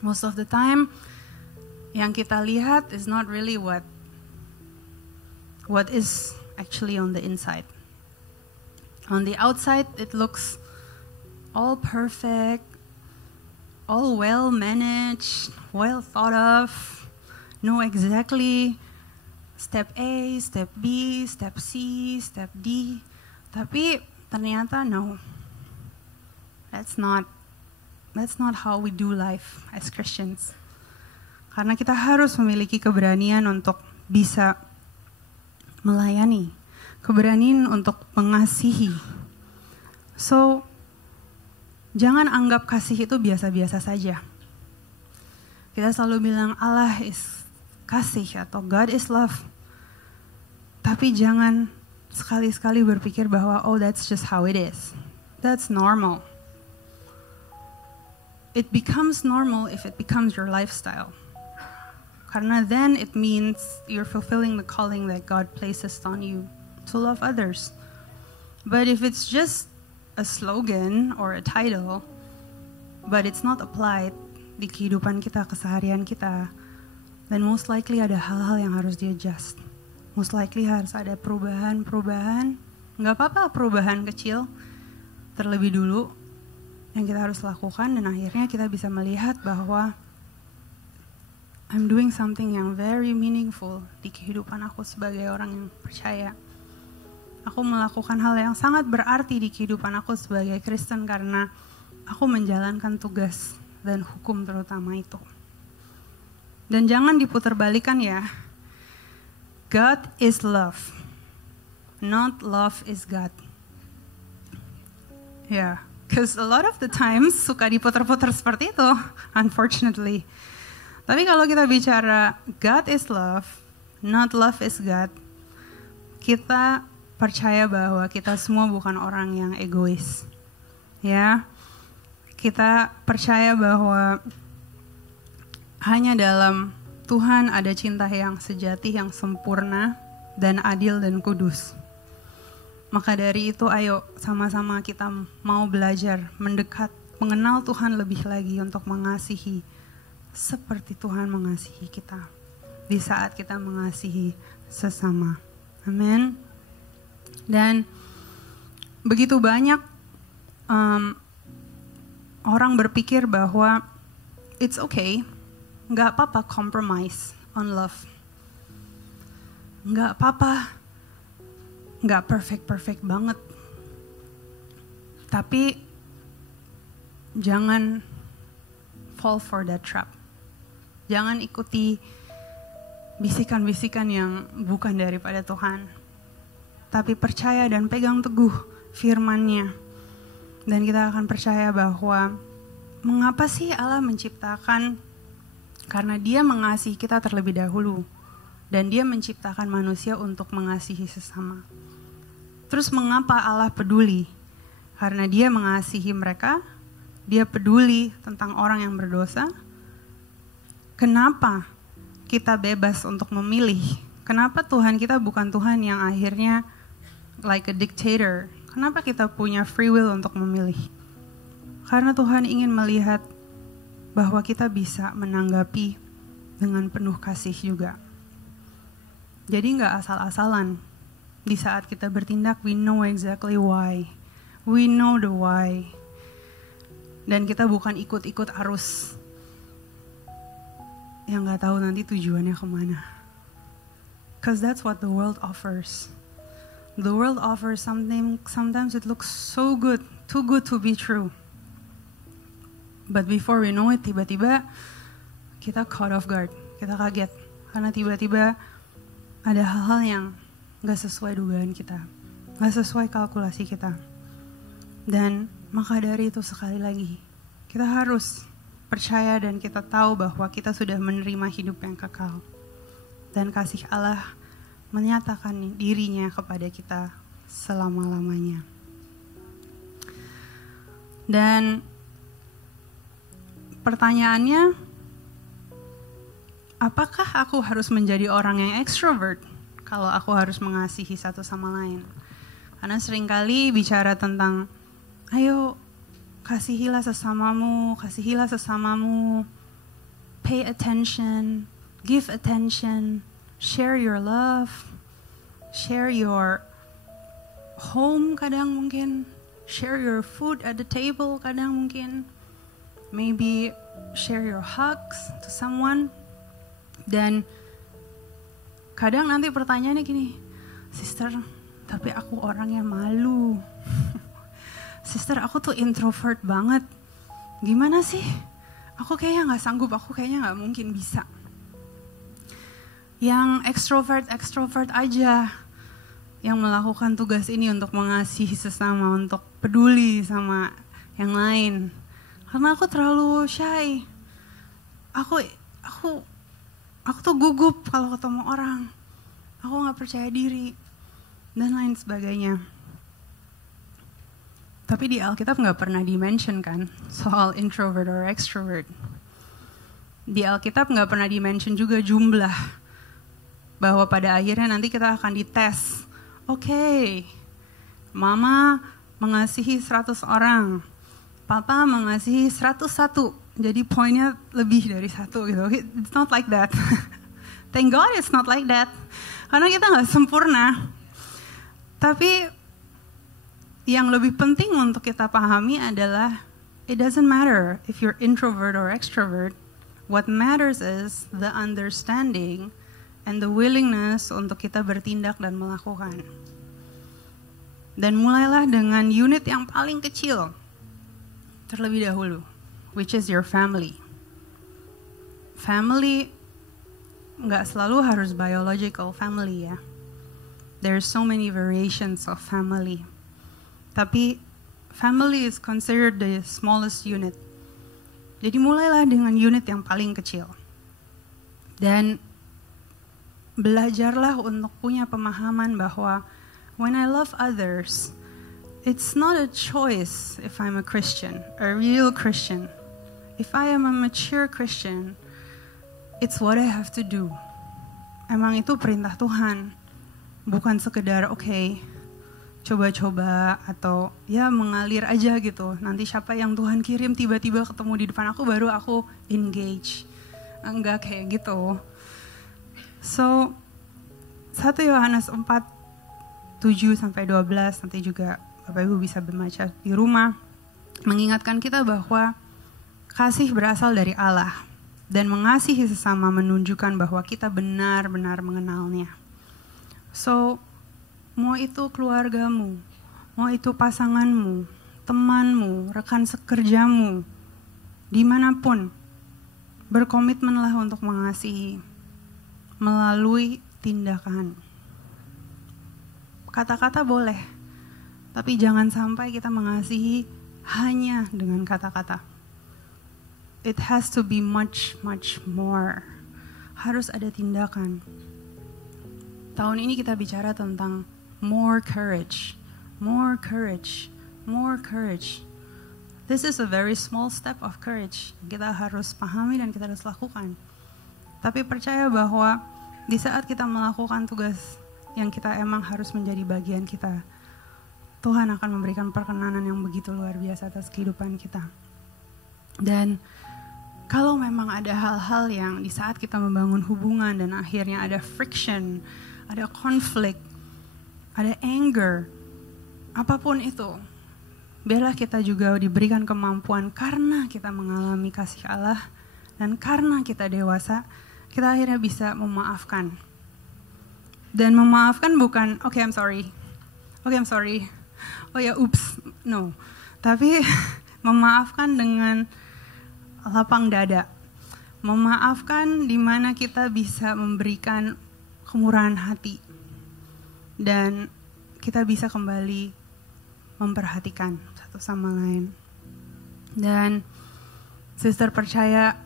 Most of the time yang kita lihat is not really what is actually on the inside. On the outside it looks all perfect, all well managed, well thought of, know exactly step A, step B, step C, step D. Tapi ternyata no. That's not how we do life as Christians. Karena kita harus memiliki keberanian untuk bisa melayani, keberanian untuk mengasihi. So, jangan anggap kasih itu biasa-biasa saja. Kita selalu bilang Allah is kasih atau God is love. Tapi jangan sekali-sekali berpikir bahwa that's just how it is. That's normal. It becomes normal if it becomes your lifestyle. Karena then it means you're fulfilling the calling that God places on you to love others. But if it's just a slogan or a title, but it's not applied di kehidupan kita, keseharian kita, then most likely ada hal-hal yang harus di-adjust. Most likely harus ada perubahan. Nggak apa-apa perubahan kecil terlebih dulu yang kita harus lakukan, dan akhirnya kita bisa melihat bahwa I'm doing something yang very meaningful di kehidupan aku sebagai orang yang percaya. Aku melakukan hal yang sangat berarti di kehidupan aku sebagai Kristen karena aku menjalankan tugas dan hukum terutama itu. Dan jangan diputerbalikan ya. God is love. Not love is God. Yeah, because a lot of the times suka diputer-puter seperti itu, unfortunately. Tapi kalau kita bicara God is love, not love is God, kita percaya bahwa kita semua bukan orang yang egois. Ya, kita percaya bahwa hanya dalam Tuhan ada cinta yang sejati, yang sempurna, dan adil dan kudus. Maka dari itu ayo sama-sama kita mau belajar, mendekat, mengenal Tuhan lebih lagi untuk mengasihi seperti Tuhan mengasihi kita di saat kita mengasihi sesama. Amin. Dan begitu banyak orang berpikir bahwa it's okay, nggak apa-apa compromise on love, nggak apa-apa, nggak perfect banget, tapi jangan fall for that trap. Jangan ikuti bisikan-bisikan yang bukan daripada Tuhan. Tapi percaya dan pegang teguh firman-Nya. Dan kita akan percaya bahwa mengapa sih Allah menciptakan? Karena Dia mengasihi kita terlebih dahulu. Dan Dia menciptakan manusia untuk mengasihi sesama. Terus mengapa Allah peduli? Karena dia mengasihi mereka, dia peduli tentang orang yang berdosa. Kenapa kita bebas untuk memilih? Kenapa Tuhan kita bukan Tuhan yang akhirnya like a dictator? Kenapa kita punya free will untuk memilih? Karena Tuhan ingin melihat bahwa kita bisa menanggapi dengan penuh kasih juga. Jadi gak asal-asalan. Di saat kita bertindak, we know exactly why. We know the why. Dan kita bukan ikut-ikut arus yang gak tahu nanti tujuannya kemana. Because that's what the world offers. The world offers something, sometimes it looks so good, too good to be true. But before we know it, tiba-tiba kita caught off guard, kita kaget. Karena tiba-tiba ada hal-hal yang gak sesuai dugaan kita, gak sesuai kalkulasi kita. Dan maka dari itu sekali lagi, kita harus percaya dan kita tahu bahwa kita sudah menerima hidup yang kekal. Dan kasih Allah menyatakan dirinya kepada kita selama-lamanya. Dan pertanyaannya, apakah aku harus menjadi orang yang extrovert kalau aku harus mengasihi satu sama lain? Karena seringkali bicara tentang, ayo kasihilah sesamamu, pay attention, give attention, share your love, share your home kadang mungkin, share your food at the table kadang mungkin, maybe share your hugs to someone. Dan kadang nanti pertanyaannya gini, sister, tapi aku orangnya malu. Sister, aku tuh introvert banget. Gimana sih? Aku kayaknya gak sanggup, aku kayaknya gak mungkin bisa. Yang extrovert aja yang melakukan tugas ini untuk mengasihi sesama, untuk peduli sama yang lain. Karena aku terlalu shy. Aku tuh gugup kalau ketemu orang. Aku gak percaya diri. Dan lain sebagainya. Tapi di Alkitab gak pernah di-mention kan soal introvert or extrovert. Di Alkitab gak pernah di-mention juga jumlah. Bahwa pada akhirnya nanti kita akan dites. Oke, mama mengasihi 100 orang. Papa mengasihi 101. Jadi poinnya lebih dari 1 gitu. It's not like that. Thank God it's not like that. Karena kita gak sempurna. Tapi yang lebih penting untuk kita pahami adalah it doesn't matter if you're introvert or extrovert. What matters is the understanding and the willingness untuk kita bertindak dan melakukan. Dan mulailah dengan unit yang paling kecil terlebih dahulu, which is your family. Family nggak selalu harus biological family ya. There's so many variations of family. Tapi family is considered the smallest unit. Jadi mulailah dengan unit yang paling kecil. Dan belajarlah untuk punya pemahaman bahwa when I love others, it's not a choice if I'm a Christian, a real Christian. If I am a mature Christian, it's what I have to do. Emang itu perintah Tuhan. Bukan sekedar okay, coba-coba atau ya mengalir aja gitu. Nanti siapa yang Tuhan kirim tiba-tiba ketemu di depan aku baru aku engage. Enggak kayak gitu. So 1 Yohanes 4, 7-12 nanti juga Bapak Ibu bisa membaca di rumah. Mengingatkan kita bahwa kasih berasal dari Allah. Dan mengasihi sesama menunjukkan bahwa kita benar-benar mengenalnya. So mau itu keluargamu, mau itu pasanganmu, temanmu, rekan sekerjamu, dimanapun, berkomitmenlah untuk mengasihi melalui tindakan. Kata-kata boleh, tapi jangan sampai kita mengasihi hanya dengan kata-kata. It has to be much, much more. Harus ada tindakan. Tahun ini kita bicara tentang more courage. more courage, more courage. This is a very small step of courage. Kita harus pahami dan kita harus lakukan. Tapi percaya bahwa di saat kita melakukan tugas yang kita emang harus menjadi bagian kita, Tuhan akan memberikan perkenanan yang begitu luar biasa atas kehidupan kita. Dan kalau memang ada hal-hal yang di saat kita membangun hubungan dan akhirnya ada friction, ada konflik, ada anger, apapun itu, biarlah kita juga diberikan kemampuan karena kita mengalami kasih Allah dan karena kita dewasa, kita akhirnya bisa memaafkan. Dan memaafkan bukan, okay, I'm sorry, oh ya, oops, no. Tapi memaafkan dengan lapang dada. Memaafkan di mana kita bisa memberikan kemurahan hati. Dan kita bisa kembali memperhatikan satu sama lain. Dan sister percaya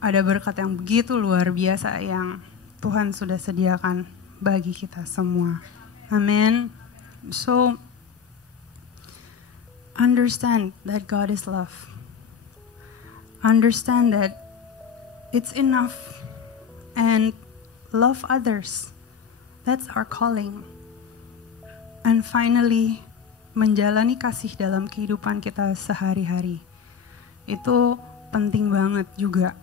ada berkat yang begitu luar biasa yang Tuhan sudah sediakan bagi kita semua. Amin. So, understand that God is love. Understand that it's enough and love others. That's our calling. And finally, menjalani kasih dalam kehidupan kita sehari-hari. Itu penting banget juga.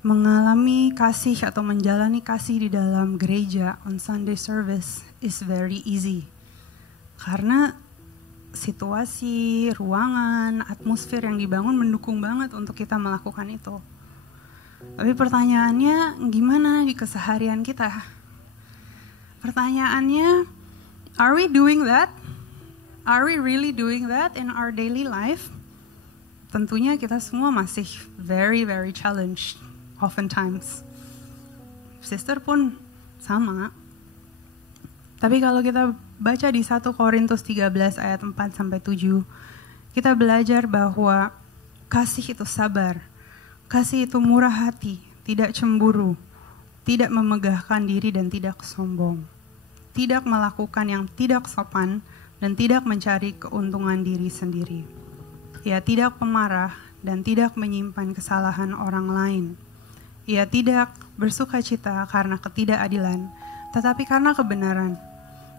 Mengalami kasih atau menjalani kasih di dalam gereja on Sunday service is very easy. Karena situasi, ruangan, atmosfer yang dibangun mendukung banget untuk kita melakukan itu. Tapi pertanyaannya, gimana di keseharian kita? Pertanyaannya, are we doing that? Are we really doing that in our daily life? Tentunya kita semua masih very, very challenged, oftentimes. Sister pun sama. Tapi kalau kita baca di 1 Korintus 13 ayat 4-7, kita belajar bahwa kasih itu sabar, kasih itu murah hati, tidak cemburu, tidak memegahkan diri dan tidak sombong, tidak melakukan yang tidak sopan, dan tidak mencari keuntungan diri sendiri. Ia tidak pemarah dan tidak menyimpan kesalahan orang lain. Ia tidak bersukacita karena ketidakadilan, tetapi karena kebenaran.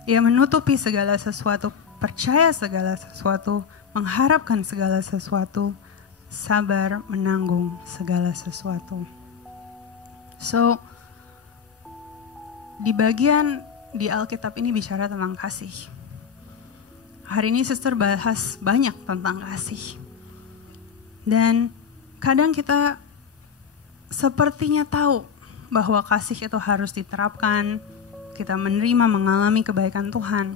Ia menutupi segala sesuatu, percaya segala sesuatu, mengharapkan segala sesuatu, sabar menanggung segala sesuatu. So, di bagian di Alkitab ini bicara tentang kasih. Hari ini sister bahas banyak tentang kasih. Dan kadang kita sepertinya tahu bahwa kasih itu harus diterapkan, kita menerima, mengalami kebaikan Tuhan.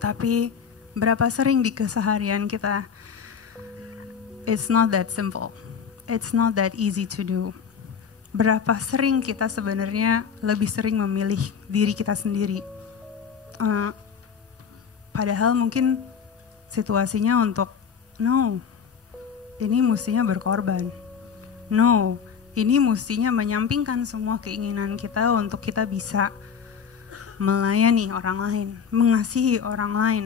Tapi berapa sering di keseharian kita, it's not that simple. It's not that easy to do. Berapa sering kita sebenarnya lebih sering memilih diri kita sendiri. Padahal mungkin situasinya untuk, no, ini mestinya berkorban. No, ini mestinya menyampingkan semua keinginan kita untuk kita bisa melayani orang lain, mengasihi orang lain.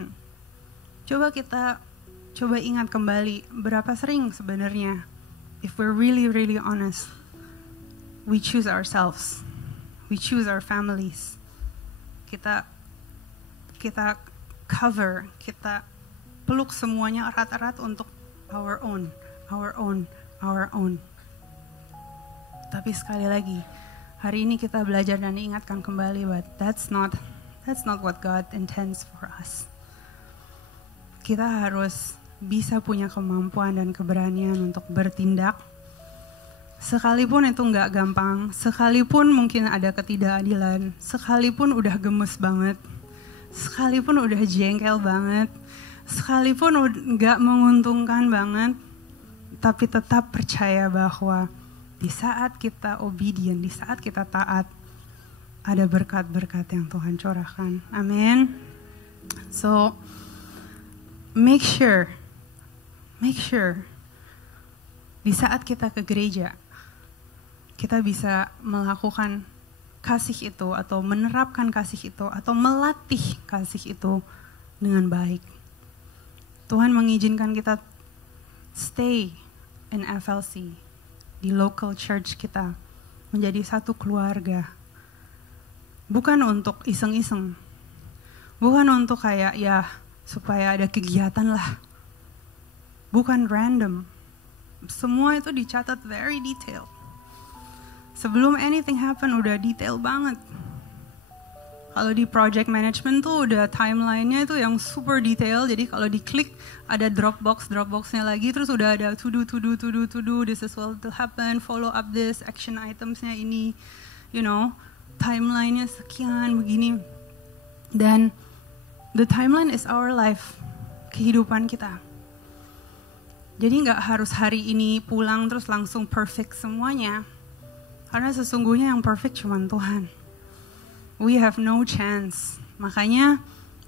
Coba ingat kembali, berapa sering sebenarnya, if we're really, really honest, we choose ourselves, we choose our families. Kita cover, kita peluk semuanya erat-erat untuk our own. Tapi sekali lagi, hari ini kita belajar dan diingatkan kembali, but that's not what God intends for us. Kita harus bisa punya kemampuan dan keberanian untuk bertindak. Sekalipun itu nggak gampang, sekalipun mungkin ada ketidakadilan, sekalipun udah gemes banget, sekalipun udah jengkel banget, sekalipun nggak menguntungkan banget, tapi tetap percaya bahwa di saat kita obedient, di saat kita taat, ada berkat-berkat yang Tuhan curahkan. Amin. So, make sure, di saat kita ke gereja, kita bisa melakukan kasih itu atau menerapkan kasih itu atau melatih kasih itu dengan baik. Tuhan mengizinkan kita stay in FLC, di local church kita, menjadi satu keluarga. Bukan untuk iseng-iseng, bukan untuk kayak ya supaya ada kegiatan lah. Bukan random. Semua itu dicatat very detailed. Sebelum anything happen udah detail banget. Kalau di project management tuh udah timeline-nya itu yang super detail. Jadi kalau diklik ada Dropbox-nya lagi, terus udah ada to do, this is what will happen, follow up this, action items-nya ini, you know, timeline-nya sekian begini. Dan the timeline is our life, kehidupan kita. Jadi nggak harus hari ini pulang terus langsung perfect semuanya. Karena sesungguhnya yang perfect cuma Tuhan. We have no chance. Makanya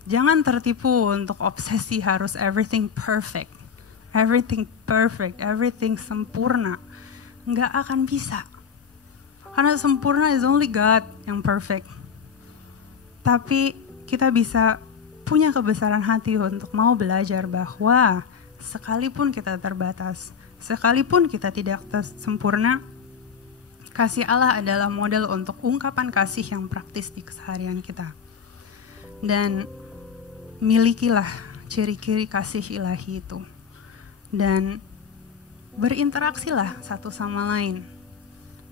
jangan tertipu untuk obsesi harus everything perfect. Everything perfect, everything sempurna. Nggak akan bisa. Karena sempurna is only God yang perfect. Tapi kita bisa punya kebesaran hati untuk mau belajar bahwa sekalipun kita terbatas, sekalipun kita tidak sempurna, kasih Allah adalah model untuk ungkapan kasih yang praktis di keseharian kita. Dan milikilah ciri-ciri kasih ilahi itu. Dan berinteraksilah satu sama lain.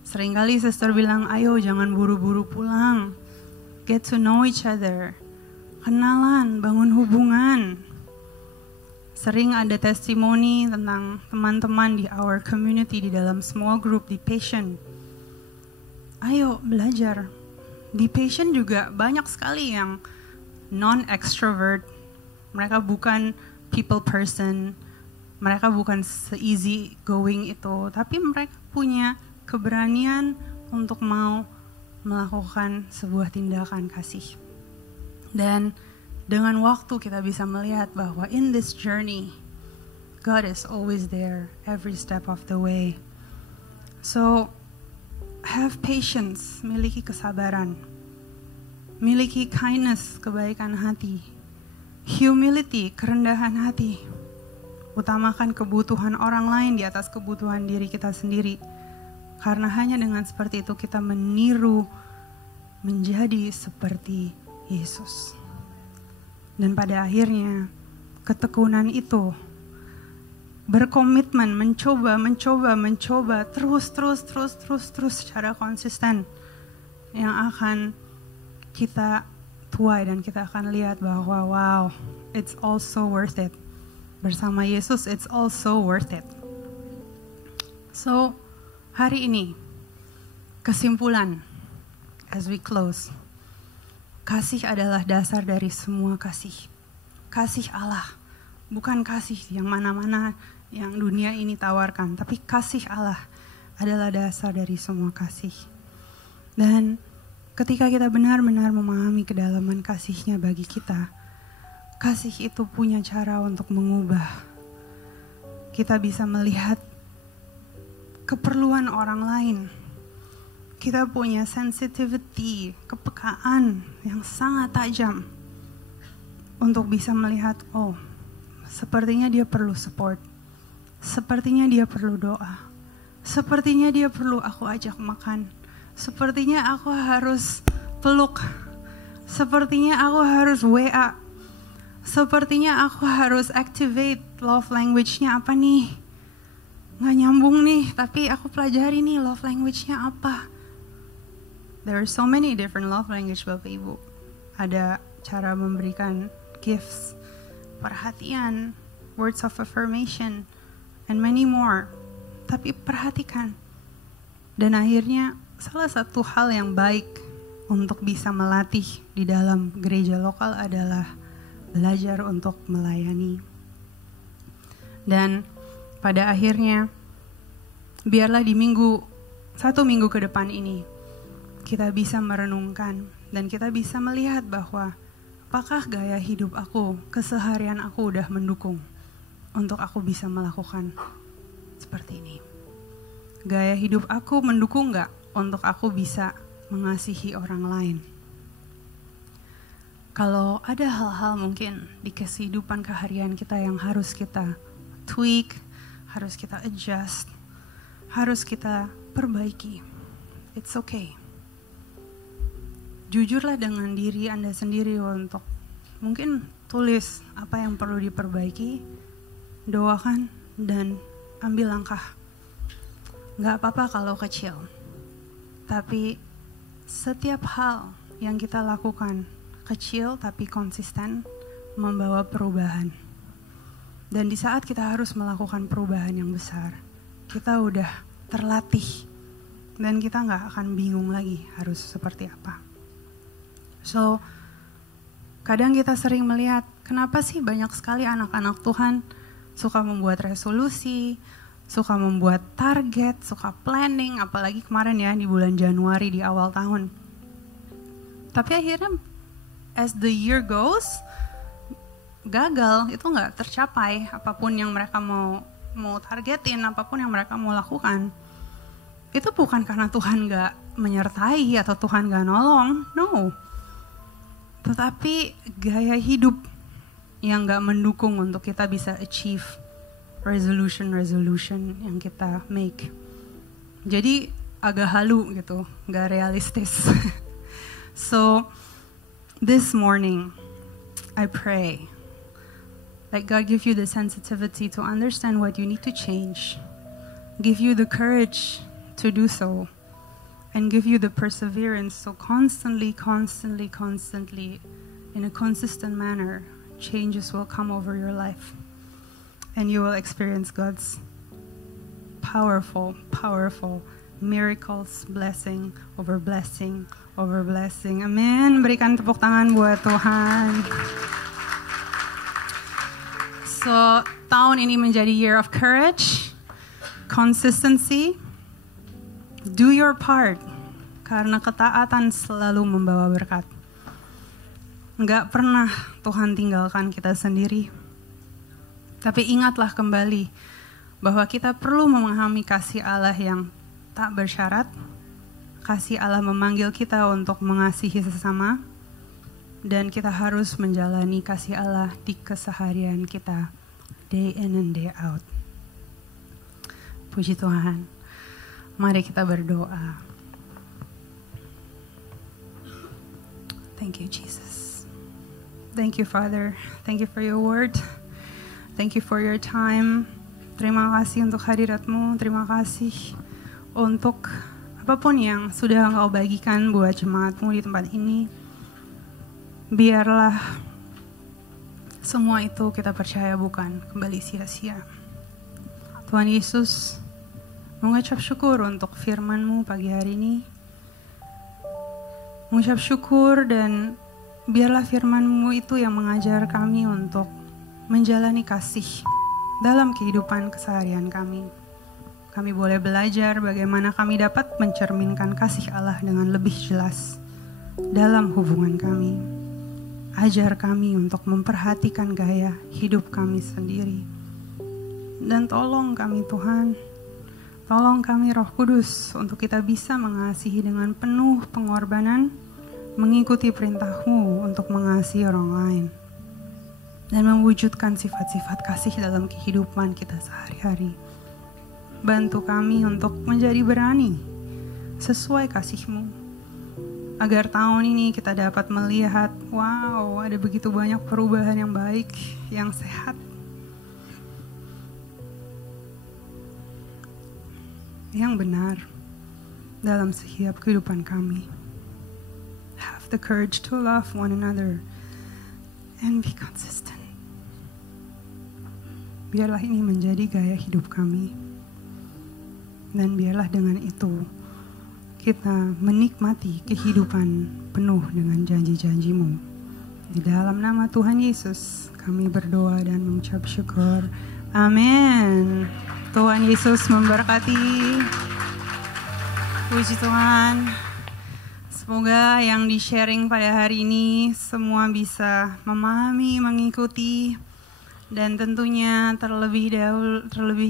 Seringkali sister bilang, ayo jangan buru-buru pulang. Get to know each other. Kenalan, bangun hubungan. Sering ada testimoni tentang teman-teman di our community, di dalam small group, di Passion. Ayo belajar. Di Passion juga banyak sekali yang non-extrovert. Mereka bukan people person. Mereka bukan se-easy going itu. Tapi mereka punya keberanian untuk mau melakukan sebuah tindakan kasih. Dan dengan waktu kita bisa melihat bahwa in this journey, God is always there every step of the way. So, have patience, miliki kesabaran. Miliki kindness, kebaikan hati. Humility, kerendahan hati. Utamakan kebutuhan orang lain di atas kebutuhan diri kita sendiri. Karena hanya dengan seperti itu kita meniru menjadi seperti Yesus. Dan pada akhirnya ketekunan itu berkomitmen mencoba terus secara konsisten yang akan kita tuai dan kita akan lihat bahwa wow, it's also worth it. Bersama Yesus it's also worth it. So, hari ini kesimpulan as we close. Kasih adalah dasar dari semua kasih. Kasih Allah, bukan kasih yang mana-mana yang dunia ini tawarkan, tapi kasih Allah adalah dasar dari semua kasih. Dan ketika kita benar-benar memahami kedalaman kasih-Nya bagi kita, kasih itu punya cara untuk mengubah. Kita bisa melihat keperluan orang lain. Kita punya sensitivity, kepekaan yang sangat tajam untuk bisa melihat, oh, sepertinya dia perlu support. Sepertinya dia perlu doa. Sepertinya dia perlu aku ajak makan. Sepertinya aku harus peluk. Sepertinya aku harus WA. Sepertinya aku harus activate love language-nya apa nih? Nggak nyambung nih, tapi aku pelajari nih love language-nya apa. There are so many different love language, Bapak Ibu. Ada cara memberikan gifts, perhatian, words of affirmation, and many more. Tapi perhatikan. Dan akhirnya salah satu hal yang baik untuk bisa melatih di dalam gereja lokal adalah belajar untuk melayani. Dan pada akhirnya, biarlah di satu minggu ke depan ini, kita bisa merenungkan dan kita bisa melihat bahwa apakah gaya hidup aku, keseharian aku udah mendukung untuk aku bisa melakukan seperti ini. Gaya hidup aku mendukung gak untuk aku bisa mengasihi orang lain. Kalau ada hal-hal mungkin di kehidupan keharian kita yang harus kita tweak, harus kita adjust, harus kita perbaiki, it's okay. Jujurlah dengan diri Anda sendiri untuk mungkin tulis apa yang perlu diperbaiki, doakan, dan ambil langkah. Gak apa-apa kalau kecil, tapi setiap hal yang kita lakukan kecil tapi konsisten membawa perubahan. Dan di saat kita harus melakukan perubahan yang besar, kita udah terlatih dan kita gak akan bingung lagi harus seperti apa. So, kadang kita sering melihat kenapa sih banyak sekali anak-anak Tuhan suka membuat resolusi, suka membuat target, suka planning, apalagi kemarin ya di bulan Januari di awal tahun. Tapi akhirnya as the year goes, gagal, itu nggak tercapai apapun yang mereka mau targetin, apapun yang mereka mau lakukan. Itu bukan karena Tuhan nggak menyertai atau Tuhan nggak nolong, no. Tetapi gaya hidup yang nggak mendukung untuk kita bisa achieve resolution yang kita make. Jadi agak halu gitu, nggak realistis. So this morning, I pray that God give you the sensitivity to understand what you need to change, give you the courage to do so, and give you the perseverance so constantly, in a consistent manner, changes will come over your life. And you will experience God's powerful miracles, blessing over blessing. Amin. Berikan tepuk tangan buat Tuhan. So, tahun ini menjadi year of courage, consistency, do your part, karena ketaatan selalu membawa berkat. Nggak pernah Tuhan tinggalkan kita sendiri. Tapi ingatlah kembali bahwa kita perlu memahami kasih Allah yang tak bersyarat. Kasih Allah memanggil kita untuk mengasihi sesama, dan kita harus menjalani kasih Allah di keseharian kita, day in and day out. Puji Tuhan. Mari kita berdoa. Thank you, Jesus. Thank you, Father. Thank you for your word. Thank you for your time. Terima kasih untuk hadirat-Mu. Terima kasih untuk apapun yang sudah Engkau bagikan buat jemaat-Mu di tempat ini. Biarlah semua itu kita percaya bukan kembali sia-sia. Tuhan Yesus, mengucap syukur untuk firman-Mu pagi hari ini. Mengucap syukur, dan biarlah firman-Mu itu yang mengajar kami untuk menjalani kasih dalam kehidupan keseharian kami. Kami boleh belajar bagaimana kami dapat mencerminkan kasih Allah dengan lebih jelas dalam hubungan kami. Ajar kami untuk memperhatikan gaya hidup kami sendiri. Dan tolong kami Tuhan, tolong kami Roh Kudus untuk kita bisa mengasihi dengan penuh pengorbanan, mengikuti perintah-Mu untuk mengasihi orang lain, dan mewujudkan sifat-sifat kasih dalam kehidupan kita sehari-hari. Bantu kami untuk menjadi berani sesuai kasih-Mu, agar tahun ini kita dapat melihat, wow, ada begitu banyak perubahan yang baik, yang sehat, yang benar dalam setiap kehidupan kami. Have the courage to love one another and be consistent. Biarlah ini menjadi gaya hidup kami. Dan biarlah dengan itu kita menikmati kehidupan penuh dengan janji-janji-Mu. Di dalam nama Tuhan Yesus kami berdoa dan mengucap syukur. Amin. Tuhan Yesus memberkati. Puji Tuhan. Semoga yang di-sharing pada hari ini semua bisa memahami, mengikuti. Dan tentunya terlebih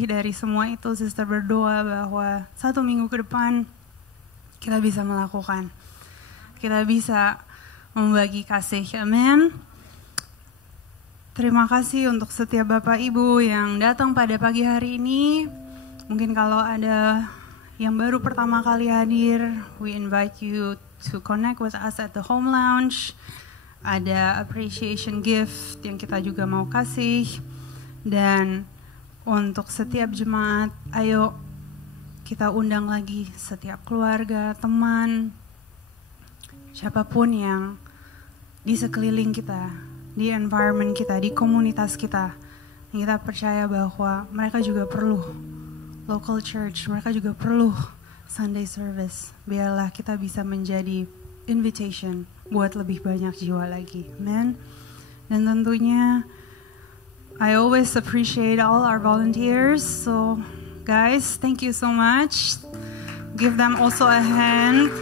dari semua itu, Sister berdoa bahwa 1 minggu ke depan kita bisa melakukan. Kita bisa membagi kasih. Amin. Terima kasih untuk setiap Bapak Ibu yang datang pada pagi hari ini. Mungkin kalau ada yang baru pertama kali hadir, we invite you to connect with us at the home lounge. Ada appreciation gift yang kita juga mau kasih. Dan untuk setiap jemaat, ayo kita undang lagi setiap keluarga, teman, siapapun yang di sekeliling kita, di environment kita, di komunitas kita. Kita percaya bahwa mereka juga perlu local church, mereka juga perlu Sunday service. Biarlah kita bisa menjadi invitation buat lebih banyak jiwa lagi. Amen. Dan tentunya I always appreciate all our volunteers. So guys, thank you so much. Give them also a hand.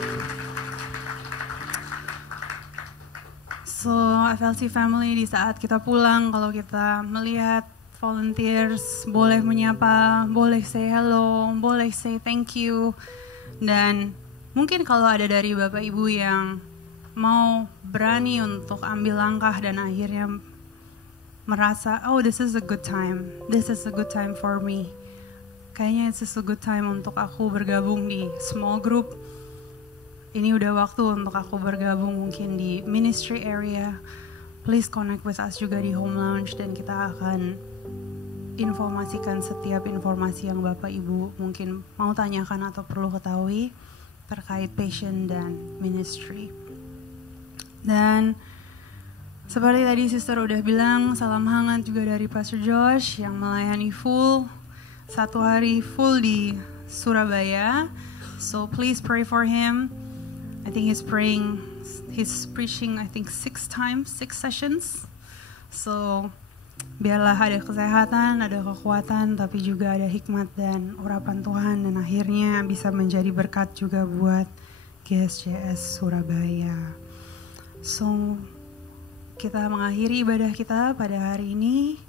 So FLC family, di saat kita pulang, kalau kita melihat volunteers, boleh menyapa, boleh say hello, boleh say thank you. Dan mungkin kalau ada dari Bapak Ibu yang mau berani untuk ambil langkah dan akhirnya merasa, oh this is a good time, this is a good time for me. Kayaknya this is a good time untuk aku bergabung di small group. Ini udah waktu untuk aku bergabung mungkin di ministry area. Please connect with us juga di home lounge dan kita akan informasikan setiap informasi yang Bapak Ibu mungkin mau tanyakan atau perlu ketahui terkait passion dan ministry. Dan seperti tadi Sister udah bilang, salam hangat juga dari Pastor Josh yang melayani full, 1 hari full di Surabaya. So please pray for him. I think he's preaching I think 6 sessions. So biarlah ada kesehatan, ada kekuatan, tapi juga ada hikmat dan urapan Tuhan, dan akhirnya bisa menjadi berkat juga buat GSJS Surabaya. So, kita mengakhiri ibadah kita pada hari ini.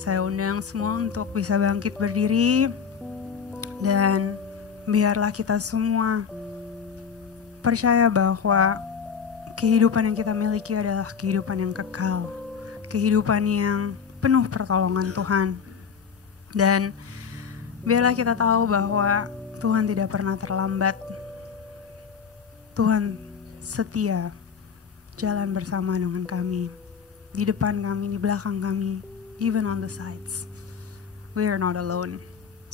Saya undang semua untuk bisa bangkit berdiri, dan biarlah kita semua percaya bahwa kehidupan yang kita miliki adalah kehidupan yang kekal, kehidupan yang penuh pertolongan Tuhan. Dan biarlah kita tahu bahwa Tuhan tidak pernah terlambat. Tuhan setia jalan bersama dengan kami, di depan kami, di belakang kami, even on the sides. We are not alone.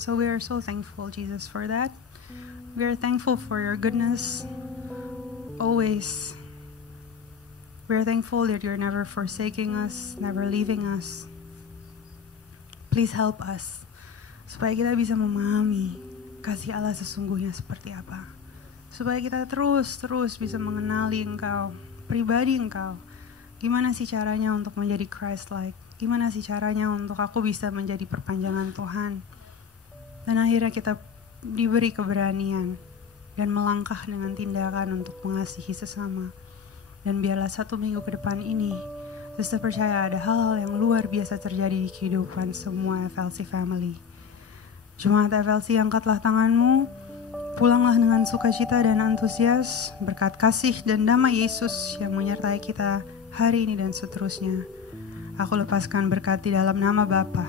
So we are so thankful, Jesus, for that. We are thankful for your goodness always. We are thankful that you're never forsaking us, never leaving us. Please help us supaya kita bisa memahami kasih Allah sesungguhnya seperti apa. Supaya kita terus bisa mengenali Engkau, pribadi Engkau. Gimana sih caranya untuk menjadi Christ-like? Gimana sih caranya untuk aku bisa menjadi perpanjangan Tuhan? Dan akhirnya kita diberi keberanian dan melangkah dengan tindakan untuk mengasihi sesama. Dan biarlah 1 minggu ke depan ini, Sister percaya ada hal-hal yang luar biasa terjadi di kehidupan semua FLC family. Jemaat FLC, angkatlah tanganmu, pulanglah dengan sukacita dan antusias, berkat kasih dan damai Yesus yang menyertai kita hari ini dan seterusnya. Aku lepaskan berkat di dalam nama Bapa,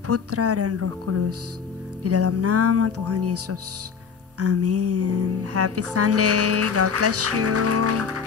Putra dan Roh Kudus, di dalam nama Tuhan Yesus. Amin. Happy Sunday. God bless you.